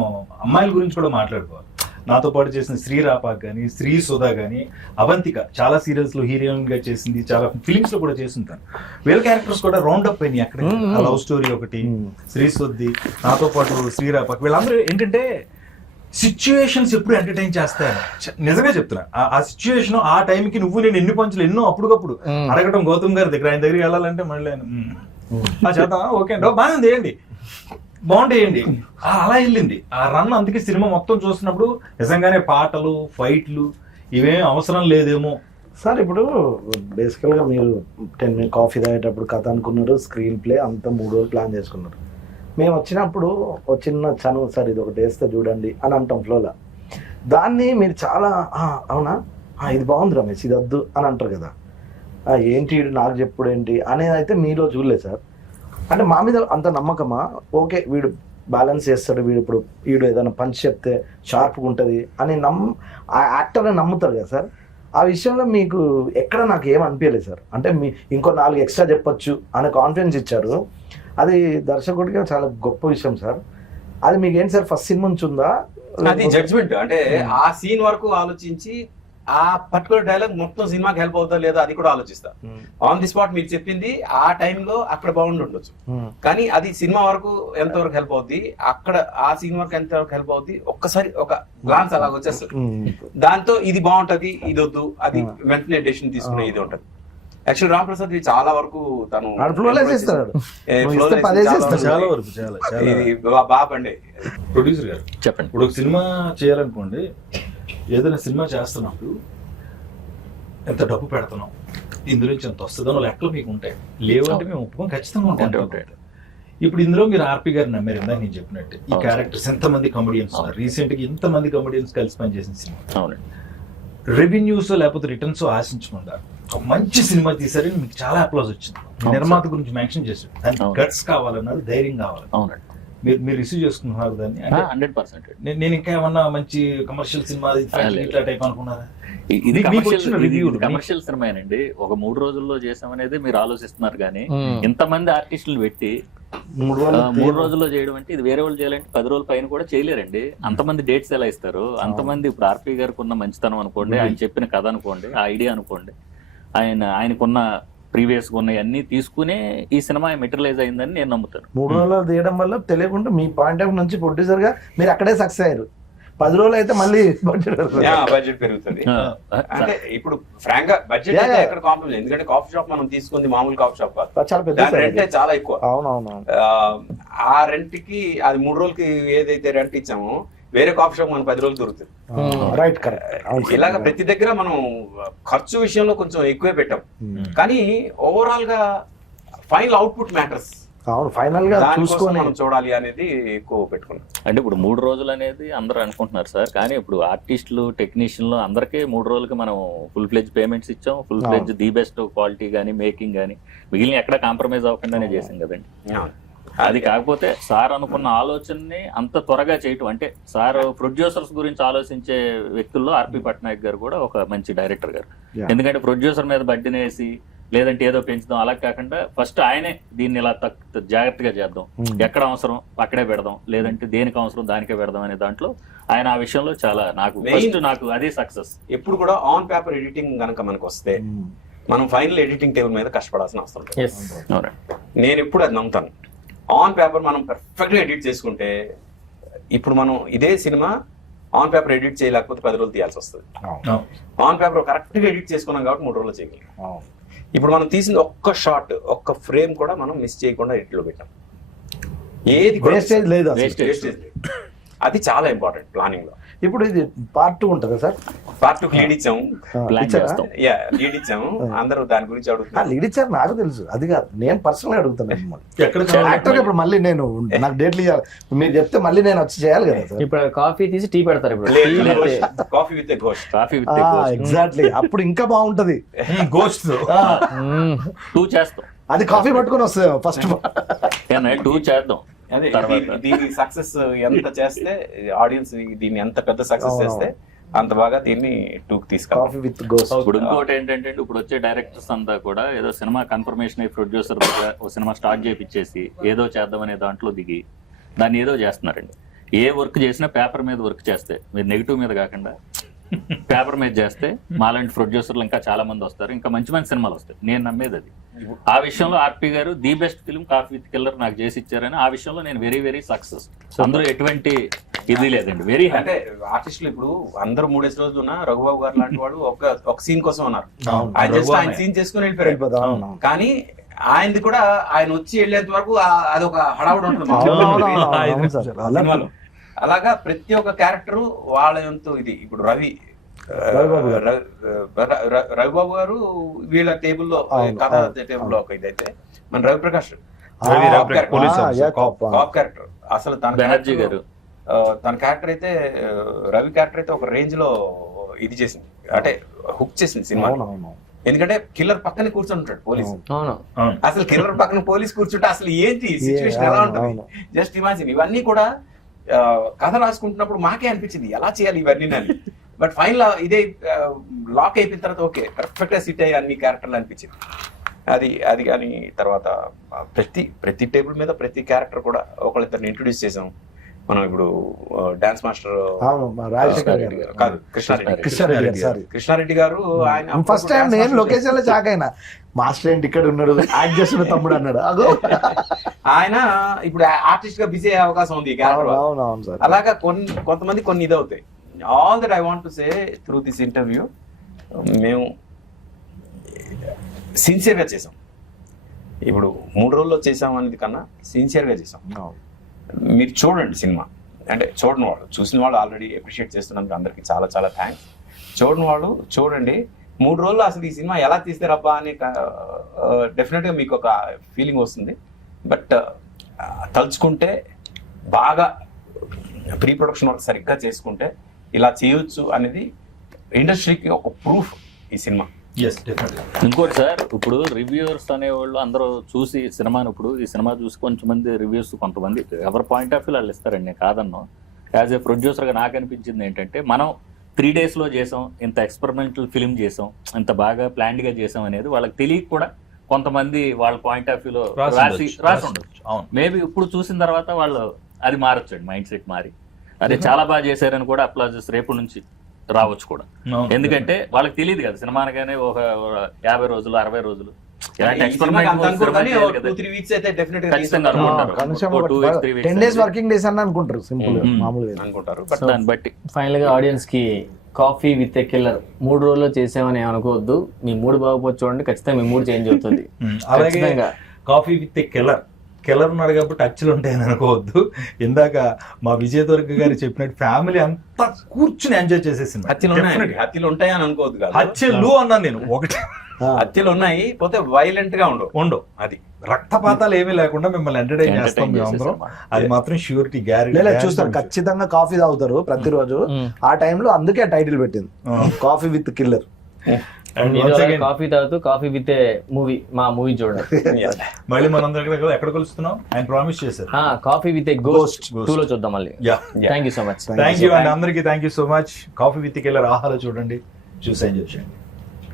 అమ్మాయిల గురించి కూడా మాట్లాడుకోవాలి. నాతో పాటు చేసిన శ్రీరాపాక్ కానీ, శ్రీ సుధా కానీ, అవంతిక చాలా సీరియల్స్ లో హీరోయిన్ గా చేసింది, చాలా ఫిలిమ్స్ లో కూడా చేస్తుంటాను. వీళ్ళ క్యారెక్టర్స్ కూడా రౌండ్ అప్ అయినాయి అక్కడ. లవ్ స్టోరీ ఒకటి, శ్రీ సుద్ది, నాతో పాటు శ్రీరాపాక్, వీళ్ళందరూ ఏంటంటే సిచ్యువేషన్స్ ఎప్పుడు ఎంటర్టైన్ చేస్తాయని నిజంగా చెప్తున్నా. ఆ సిచ్యువేషన్ ఆ టైంకి నువ్వు నేను ఎన్ని పంచులు ఎన్నో అప్పటికప్పుడు అడగటం గౌతమ్ గారి దగ్గర, ఆయన దగ్గరికి వెళ్ళాలంటే మళ్ళీ చేద్దాం ఓకే అండి బాగా వేయండి బాగుంటాయండి అలా వెళ్ళింది ఆ రన్. అందుకే సినిమా మొత్తం చూసినప్పుడు నిజంగానే పాటలు ఫైట్లు ఇవేం అవసరం లేదేమో సార్. ఇప్పుడు బేసికల్గా మీరు 10 minutes కాఫీ తాగేటప్పుడు కథ అనుకున్నారు, స్క్రీన్ ప్లే అంతా 3 రోజులు ప్లాన్ చేసుకున్నారు. మేము వచ్చినప్పుడు ఒక చిన్న చనువు సార్ ఇది ఒకటి వేస్తే చూడండి అని అంటాం ఫ్లోలో. దాన్ని మీరు చాలా అవునా ఇది బాగుంది రమేష్ ఇది వద్దు అని అంటారు కదా. ఏంటి నాకు చెప్పుడు ఏంటి అనేది అయితే మీలో చూడలేదు సార్. అంటే మా మీద అంత నమ్మకమా? ఓకే వీడు బ్యాలెన్స్ చేస్తాడు, వీడు ఏదైనా పంచ్ చెప్తే షార్ప్గా ఉంటుంది అని ఆ యాక్టర్ని నమ్ముతారు కదా సార్. ఆ విషయంలో మీకు ఎక్కడ నాకు ఏం అనిపించలేదు సార్. అంటే ఇంకో 4 ఎక్స్ట్రా చెప్పొచ్చు అనే కాన్ఫిడెన్స్ ఇచ్చారు. అది దర్శకుడిగా చాలా గొప్ప విషయం సార్. అది మీకు ఏంటి సార్ ఫస్ట్ సినిమా నుంచి ఉందా? అది జడ్జ్మెంట్ అంటే ఆ సీన్ వరకు ఆలోచించి ఆ పర్టికులర్ డైలాగ్ మొత్తం సినిమాకి హెల్ప్ అవుతా లేదా అది కూడా ఆలోచిస్తా. ఆన్ ది స్పాట్ మీరు చెప్పింది ఆ టైంలో అక్కడ బాగుండి ఉండొచ్చు, కానీ అది సినిమా వరకు ఎంతవరకు హెల్ప్ అవుద్ది, అక్కడ ఆ సీన్ వరకు ఎంతవరకు హెల్ప్ అవుద్ది, ఒక్కసారి ఒక గ్లాన్స్ అలా వచ్చేస్తుంది. దాంతో ఇది బాగుంటది ఇది వద్దు, అది వెంటనే డెసిషన్ తీసుకునే ఇది ఉంటది. యాక్చువల్ రామ్ ప్రసాద్ చాలా వరకు తను బాబండి ప్రొడ్యూసర్ గారు చెప్పండి. ఇప్పుడు ఒక సినిమా చేయాలనుకోండి, ఏదైనా సినిమా చేస్తున్నప్పుడు ఎంత డబ్బు పెడుతున్నాం, ఇందులో నుంచి ఎంత వస్తుందో లెక్కలు మీకు ఉంటాయి. లేవంటే మేము ఒప్పుకొని ఖచ్చితంగా ఉంటాయి. ఇప్పుడు ఇందులో మీరు ఆర్పి గారు నమ్మారు ఇందాక నేను చెప్పినట్టు. ఈ క్యారెక్టర్స్ ఎంతమంది కమెడియన్స్ ఉన్నారు, రీసెంట్ గా ఇంతమంది కమెడియన్స్ కలిసి పనిచేసిన సినిమా. రెవెన్యూస్ లేకపోతే రిటర్న్స్ ఆశించకుండా ఒక మంచి సినిమా తీసారని మీకు చాలా అప్లాజ్ వచ్చింది. నిర్మాత గురించి మెన్షన్ చేశారు, దానికి గట్స్ కావాలన్నారు, ధైర్యం కావాలి. మీరు రిసీవ్ చేసుకున్నారు దాన్ని? 100%. నేను ఇంకా ఏమన్నా మంచి కమర్షియల్ సినిమా ఇట్లా టైప్ అనుకున్నారా? ఇది కమర్షియల్ సినిమానండి. ఒక 3 రోజుల్లో చేసామనేది మీరు ఆలోచిస్తున్నారు, కానీ ఇంతమంది ఆర్టిస్టులు పెట్టి 3 రోజుల్లో చేయడం అంటే ఇది వేరే వాళ్ళు చేయాలంటే 10 రోజుల పైన కూడా చేయలేరండి. అంతమంది డేట్స్ ఎలా ఇస్తారు? అంతమంది ఇప్పుడు ఆర్పి గారికి ఉన్న మంచితనం అనుకోండి, ఆయన చెప్పిన కథ అనుకోండి, ఆ ఐడియా అనుకోండి, ఆయనకున్న ప్రీవియస్ గా ఉన్నాయి అన్ని తీసుకునే ఈ సినిమా మెటీరియలైజ్ అయిందని నేను నమ్ముతాను. 3 రోజులు తీయడం వల్ల తెలియకుండా మీ పాయింట్ ఆఫ్ నుంచి ప్రొడ్యూసర్ గా మీరు అక్కడే సక్సెస్ అయ్యారు. 10 రోజులు అయితే మళ్ళీ బడ్జెట్ పెరుగుతుంది. అంటే ఇప్పుడు ఫ్రాంక్ గా బడ్జెట్ ఎక్కడ కాంప్రమైజ్, ఎందుకంటే కాఫీ షాప్ మనం తీసుకుంది మామూలు కాఫీ షాప్ కాదు, చాలా పెద్ద రెంట్ చాలా ఎక్కువ. అవునవును. ఆ రెంట్ కి అది 3 రోజులకి ఏదైతే రెంట్ ఇచ్చామో వేరే కాఫీ షాప్ మనం 10 రోజులు దొరుకుతుంది. Right, correct. ఇలాగ ప్రతి దగ్గర మనం ఖర్చు విషయంలో కొంచెం ఎక్కువే పెట్టాం, కానీ ఓవరాల్ గా ఫైనల్ అవుట్పుట్ మ్యాటర్స్. అవును ఫైనల్ గా దానికోసం చూసుకొని మనం చూడాలి అనేది ఎక్కువ పెట్టుకున్నాం. అంటే ఇప్పుడు 3 రోజులు అనేది అందరూ అనుకుంటున్నారు సార్, కానీ ఇప్పుడు ఆర్టిస్టులు టెక్నీషియన్లు అందరికీ 3 రోజులకి మనం ఫుల్ ఫ్లెడ్జ్ పేమెంట్స్ ఇచ్చాం, full fledged the best quality కానీ మేకింగ్ కానీ మిగిలిన ఎక్కడ కాంప్రమైజ్ అవ్వకుండానే చేసాం కదండి. అది కాకపోతే సార్ అనుకున్న ఆలోచనని అంత త్వరగా చేయటం, అంటే సార్ ప్రొడ్యూసర్స్ గురించి ఆలోచించే వ్యక్తుల్లో ఆర్పి పట్నాయక్ గారు కూడా ఒక మంచి డైరెక్టర్ గారు. ఎందుకంటే ప్రొడ్యూసర్ మీద బడ్డీని వేసి లేదంటే ఏదో పెంచుదాం అలా కాకుండా ఫస్ట్ ఆయనే దీన్ని ఇలా జాగ్రత్తగా చేద్దాం, ఎక్కడ అవసరం అక్కడే పెడదాం, లేదంటే దేనికి అవసరం దానికే పెడదాం అనే దాంట్లో ఆయన ఆ విషయంలో చాలా నాకు అదే సక్సెస్. ఎప్పుడు కూడా ఆన్ పేపర్ ఎడిటింగ్ కనుక మనకు వస్తే మనం ఫైనల్ ఎడిటింగ్ టేబుల్ మీద కష్టపడాల్సిన అవసరం లేదు. నేను ఎప్పుడు అది నమ్ముతాను. ఆన్ పేపర్ మనం పర్ఫెక్ట్గా ఎడిట్ చేసుకుంటే, ఇప్పుడు మనం ఇదే సినిమా ఆన్ పేపర్ ఎడిట్ చేయలేకపోతే 10 రోజులు తీయాల్సి వస్తుంది. ఆన్ పేపర్ కరెక్ట్గా ఎడిట్ చేసుకున్నాం కాబట్టి 3 రోజులు చేయగలం. ఇప్పుడు మనం తీసిన ఒక్క షాట్, ఒక్క ఫ్రేమ్ కూడా మనం మిస్ చేయకుండా ఎడిట్లో పెట్టాం. ఏది వేస్టేజ్ లేదు, వేస్టేజ్ లేదు. అది చాలా ఇంపార్టెంట్ ప్లానింగ్ లో. ఇప్పుడు ఇది పార్ట్ 2 ఉంటుందా సార్? పార్ట్ 2 లీడ్ ఇచ్చాము, ప్లాన్ ఇచ్చాము. అందరూ దాని గురించి అడుగుతున్నారు. లీడ్ ఇచ్చారు నాకు తెలుసు, అది కాదు నేను పర్సనల్ గా అడుగుతాను. ఎక్కడ యాక్టర్ ఇప్పుడు మళ్ళీ నేను నాకు డేట్లు ఇవ్వాలి, మీరు చెప్తే మళ్ళీ నేను వచ్చి చేయాలి కదా సార్. ఇప్పుడు కాఫీ తీసి టీ పెడతారు, ఇప్పుడు coffee with ghost. Coffee with exactly, అప్పుడు ఇంకా బాగుంటది. గోస్ట్ 2 చేస్తాం, అది కాఫీ పట్టుకొని వస్తుంది ఫస్ట్ 2 చేద్దాం. అదే దీని సక్సెస్ ఎంత చేస్తే, ఆడియన్స్ దీన్ని ఎంత పెద్ద సక్సెస్ చేస్తే అంత బాగా దీన్ని 2కి తీసుకెళ్తాం. Coffee with ghost. ఇప్పుడు ఇంకోటి ఏంటంటే ఇప్పుడు వచ్చే డైరెక్టర్స్ అంతా కూడా ఏదో సినిమా కన్ఫర్మేషన్ అయ్యి ప్రొడ్యూసర్ ఒక సినిమా స్టార్ట్ చేయించేసి ఏదో చేద్దామనే దాంట్లో దిగి దాన్ని ఏదో చేస్తున్నారండి. ఏ వర్క్ చేసినా పేపర్ మీద వర్క్ చేస్తే, మీరు నెగిటివ్ మీద కాకుండా పేపర్ మీద చేస్తే మాలాంటి ప్రొడ్యూసర్లు ఇంకా చాలా మంది వస్తారు, ఇంకా మంచి మంచి సినిమాలు వస్తాయి. నేను నమ్మేది అది. ఆ విషయంలో ఆర్పి గారు the best film coffee with killer నాకు చేసి ఇచ్చారని ఆ విషయంలో నేను వెరీ వెరీ సక్సెస్. అందులో ఎటువంటి ఇది లేదండి, వెరీ అంటే ఆర్టిస్టులు ఇప్పుడు అందరూ 3 రోజులు ఉన్నా రఘుబాబు గారు లాంటి వాడు ఒక సీన్ కోసం ఉన్నారు. ఆయన సీన్ చేసుకుని వెళ్ళిపోయారు. కానీ ఆయనది కూడా ఆయన వచ్చి వెళ్ళేంత వరకు అది ఒక హడావుడు ఉంటుంది సినిమాలో. అలాగా ప్రతి ఒక్క క్యారెక్టర్ వాళ్ళ ఎంతో ఇది. ఇప్పుడు రవిబాబు గారు వీళ్ళ టేబుల్లో కథ టేబుల్లో ఒక ఇదైతే, మన రవిప్రకాష్ కాప్ క్యారెక్టర్ అసలు బెనర్జీ గారు తన క్యారెక్టర్ అయితే, రవి క్యారెక్టర్ అయితే ఒక రేంజ్ లో ఇది చేసింది, అంటే హుక్ చేసింది సినిమా. ఎందుకంటే కిల్లర్ పక్కనే కూర్చొని ఉంటాడు పోలీసు. అసలు కిల్లర్ పక్కన పోలీస్ కూర్చుంటే అసలు ఏంటి సిచ్యువేషన్ ఎలా ఉంటుంది జస్ట్ ఇమాజిన్. ఇవన్నీ కూడా కథ రాసుకుంటున్నప్పుడు మాకే అనిపించింది ఎలా చేయాలి ఇవన్నీ అని. బట్ ఫైనల్ ఇదే లాక్ అయిపోయిన తర్వాత ఓకే పర్ఫెక్ట్ గా సిట్ అయ్యి అన్ని క్యారెక్టర్లు అనిపించింది. అది కానీ తర్వాత ప్రతి టేబుల్ మీద ప్రతి క్యారెక్టర్ కూడా ఒకళ్ళిద్దరిని ఇంట్రొడ్యూస్ చేసాం మనం. ఇప్పుడు డాన్స్ మాస్టర్ కాదు కృష్ణారెడ్డి గారు, ఆయన ఫస్ట్ టైం నేను లొకేషన్ లో షాక్ అయినా, మాస్టర్ ఏంటి ఇక్కడ ఉన్నాడు, యాక్ట్ చేస్తున్న తమ్ముడు అన్నాడు. ఆయన ఇప్పుడు ఆర్టిస్ట్ గా బిజీ అయ్యే అవకాశం ఉంది. అలాగా కొంతమంది కొన్ని ఇదవుతాయి. All that I want to say through this interview, మేము సిన్సియర్గా చేసాం. ఇప్పుడు 3 రోజుల్లో చేసాం అనేది కన్నా సిన్సియర్గా చేసాం. మీరు చూడండి సినిమా, అంటే చూడని వాళ్ళు, చూసిన వాళ్ళు ఆల్రెడీ అప్రిషియేట్ చేస్తున్నందుకు అందరికి చాలా చాలా థ్యాంక్స్. చూడని వాళ్ళు చూడండి. 3 రోజుల్లో అసలు ఈ సినిమా ఎలా తీస్తారబ్బా అని డెఫినెట్గా మీకు ఒక ఫీలింగ్ వస్తుంది. బట్ తలుచుకుంటే బాగా ప్రీ ప్రొడక్షన్ వర్క్ సరిగ్గా చేసుకుంటే ఇలా చేయొచ్చు అనేది ఇండస్ట్రీకి ఒక ప్రూఫ్ ఈ సినిమా. ఇంకోటి సార్, ఇప్పుడు రివ్యూవర్స్ అనేవాళ్ళు అందరూ చూసి సినిమాను, ఇప్పుడు ఈ సినిమా చూసి కొంతమంది రివ్యూస్, కొంతమంది ఎవరి పాయింట్ ఆఫ్ వ్యూ వాళ్ళు ఇస్తారండి, నేను కాదన్ను. యాజ్ ఏ ప్రొడ్యూసర్గా నాకు అనిపించింది ఏంటంటే, మనం 3 daysలో చేసాం, ఇంత ఎక్స్పెరిమెంటల్ ఫిల్మ్ చేసాం, ఇంత బాగా ప్లాన్డ్గా చేసాం అనేది వాళ్ళకి తెలియక కూడా కొంతమంది వాళ్ళ పాయింట్ ఆఫ్ వ్యూలో రాసి ఉండొచ్చు. మేబీ ఇప్పుడు చూసిన తర్వాత వాళ్ళు అది మారొచ్చండి, మైండ్ సెట్ మారి అదే చాలా బాగా చేశారని కూడా అప్లాజెస్ రేపు నుంచి రావచ్చు కూడా. ఎందుకంటే వాళ్ళకి తెలియదు కదా సినిమా అనగానే ఒక 50 రోజులు 60 రోజులు ఇలాంటి ఎక్స్పెరిమెంట్ అనుకుంటారు. దాన్ని బట్టి ఫైనల్ గా ఆడియన్స్ కి కాఫీ విత్ ఎ కిల్లర్ 3 రోజుల్లో చేసామని అనుకోవద్దు. మీ మూడు బాగుపోతే చూడండి, ఖచ్చితంగా మీ మూడు చేంజ్ అవుతుంది. అలాగే కాఫీ విత్ ఎ కిల్లర్ ఉన్నాడు కాబట్టి హత్యలు ఉంటాయని అనుకోవద్దు. ఇందాక మా విజయ్ దుర్గ గారు చెప్పినట్టు ఫ్యామిలీ అంతా కూర్చుని ఎంజాయ్ చేసేసింది. హత్యలు ఉంటాయని అనుకోవద్దు. హత్యలు అన్నాను నేను, ఒకటి హత్యలు ఉన్నాయి, పోతే వైలెంట్ గా ఉండవు. అది రక్తపాతాలు ఏమీ లేకుండా మిమ్మల్ని ఎంటర్టైన్ చేస్తాం Entertain మేమందరం. చేసేసాం. అది మాత్రం ష్యూరిటీ గ్యారెంటీ. లేదు చూస్తారు ఖచ్చితంగా కాఫీ తాగుతారు ప్రతిరోజు. ఆ టైంలో అందుకే టైటిల్ పెట్టింది కాఫీ విత్ కిల్లర్. కాఫీ తాగుతూ కాఫీ విత్ మూవీ, మా మూవీ చూడండి. మళ్ళీ మనం ఎక్కడ కలుస్తున్నాం ఆయన ప్రామిస్ చేశారు. కాఫీ విత్ గోస్ట్ 2 లో చూద్దాం మళ్ళీ. Thank you so much. Thank you అండి అందరికీ. Thank you so much. Coffee with killer ఆహాలో చూడండి, చూసి ఎంజాయ్ చేయండి.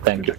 Thank you.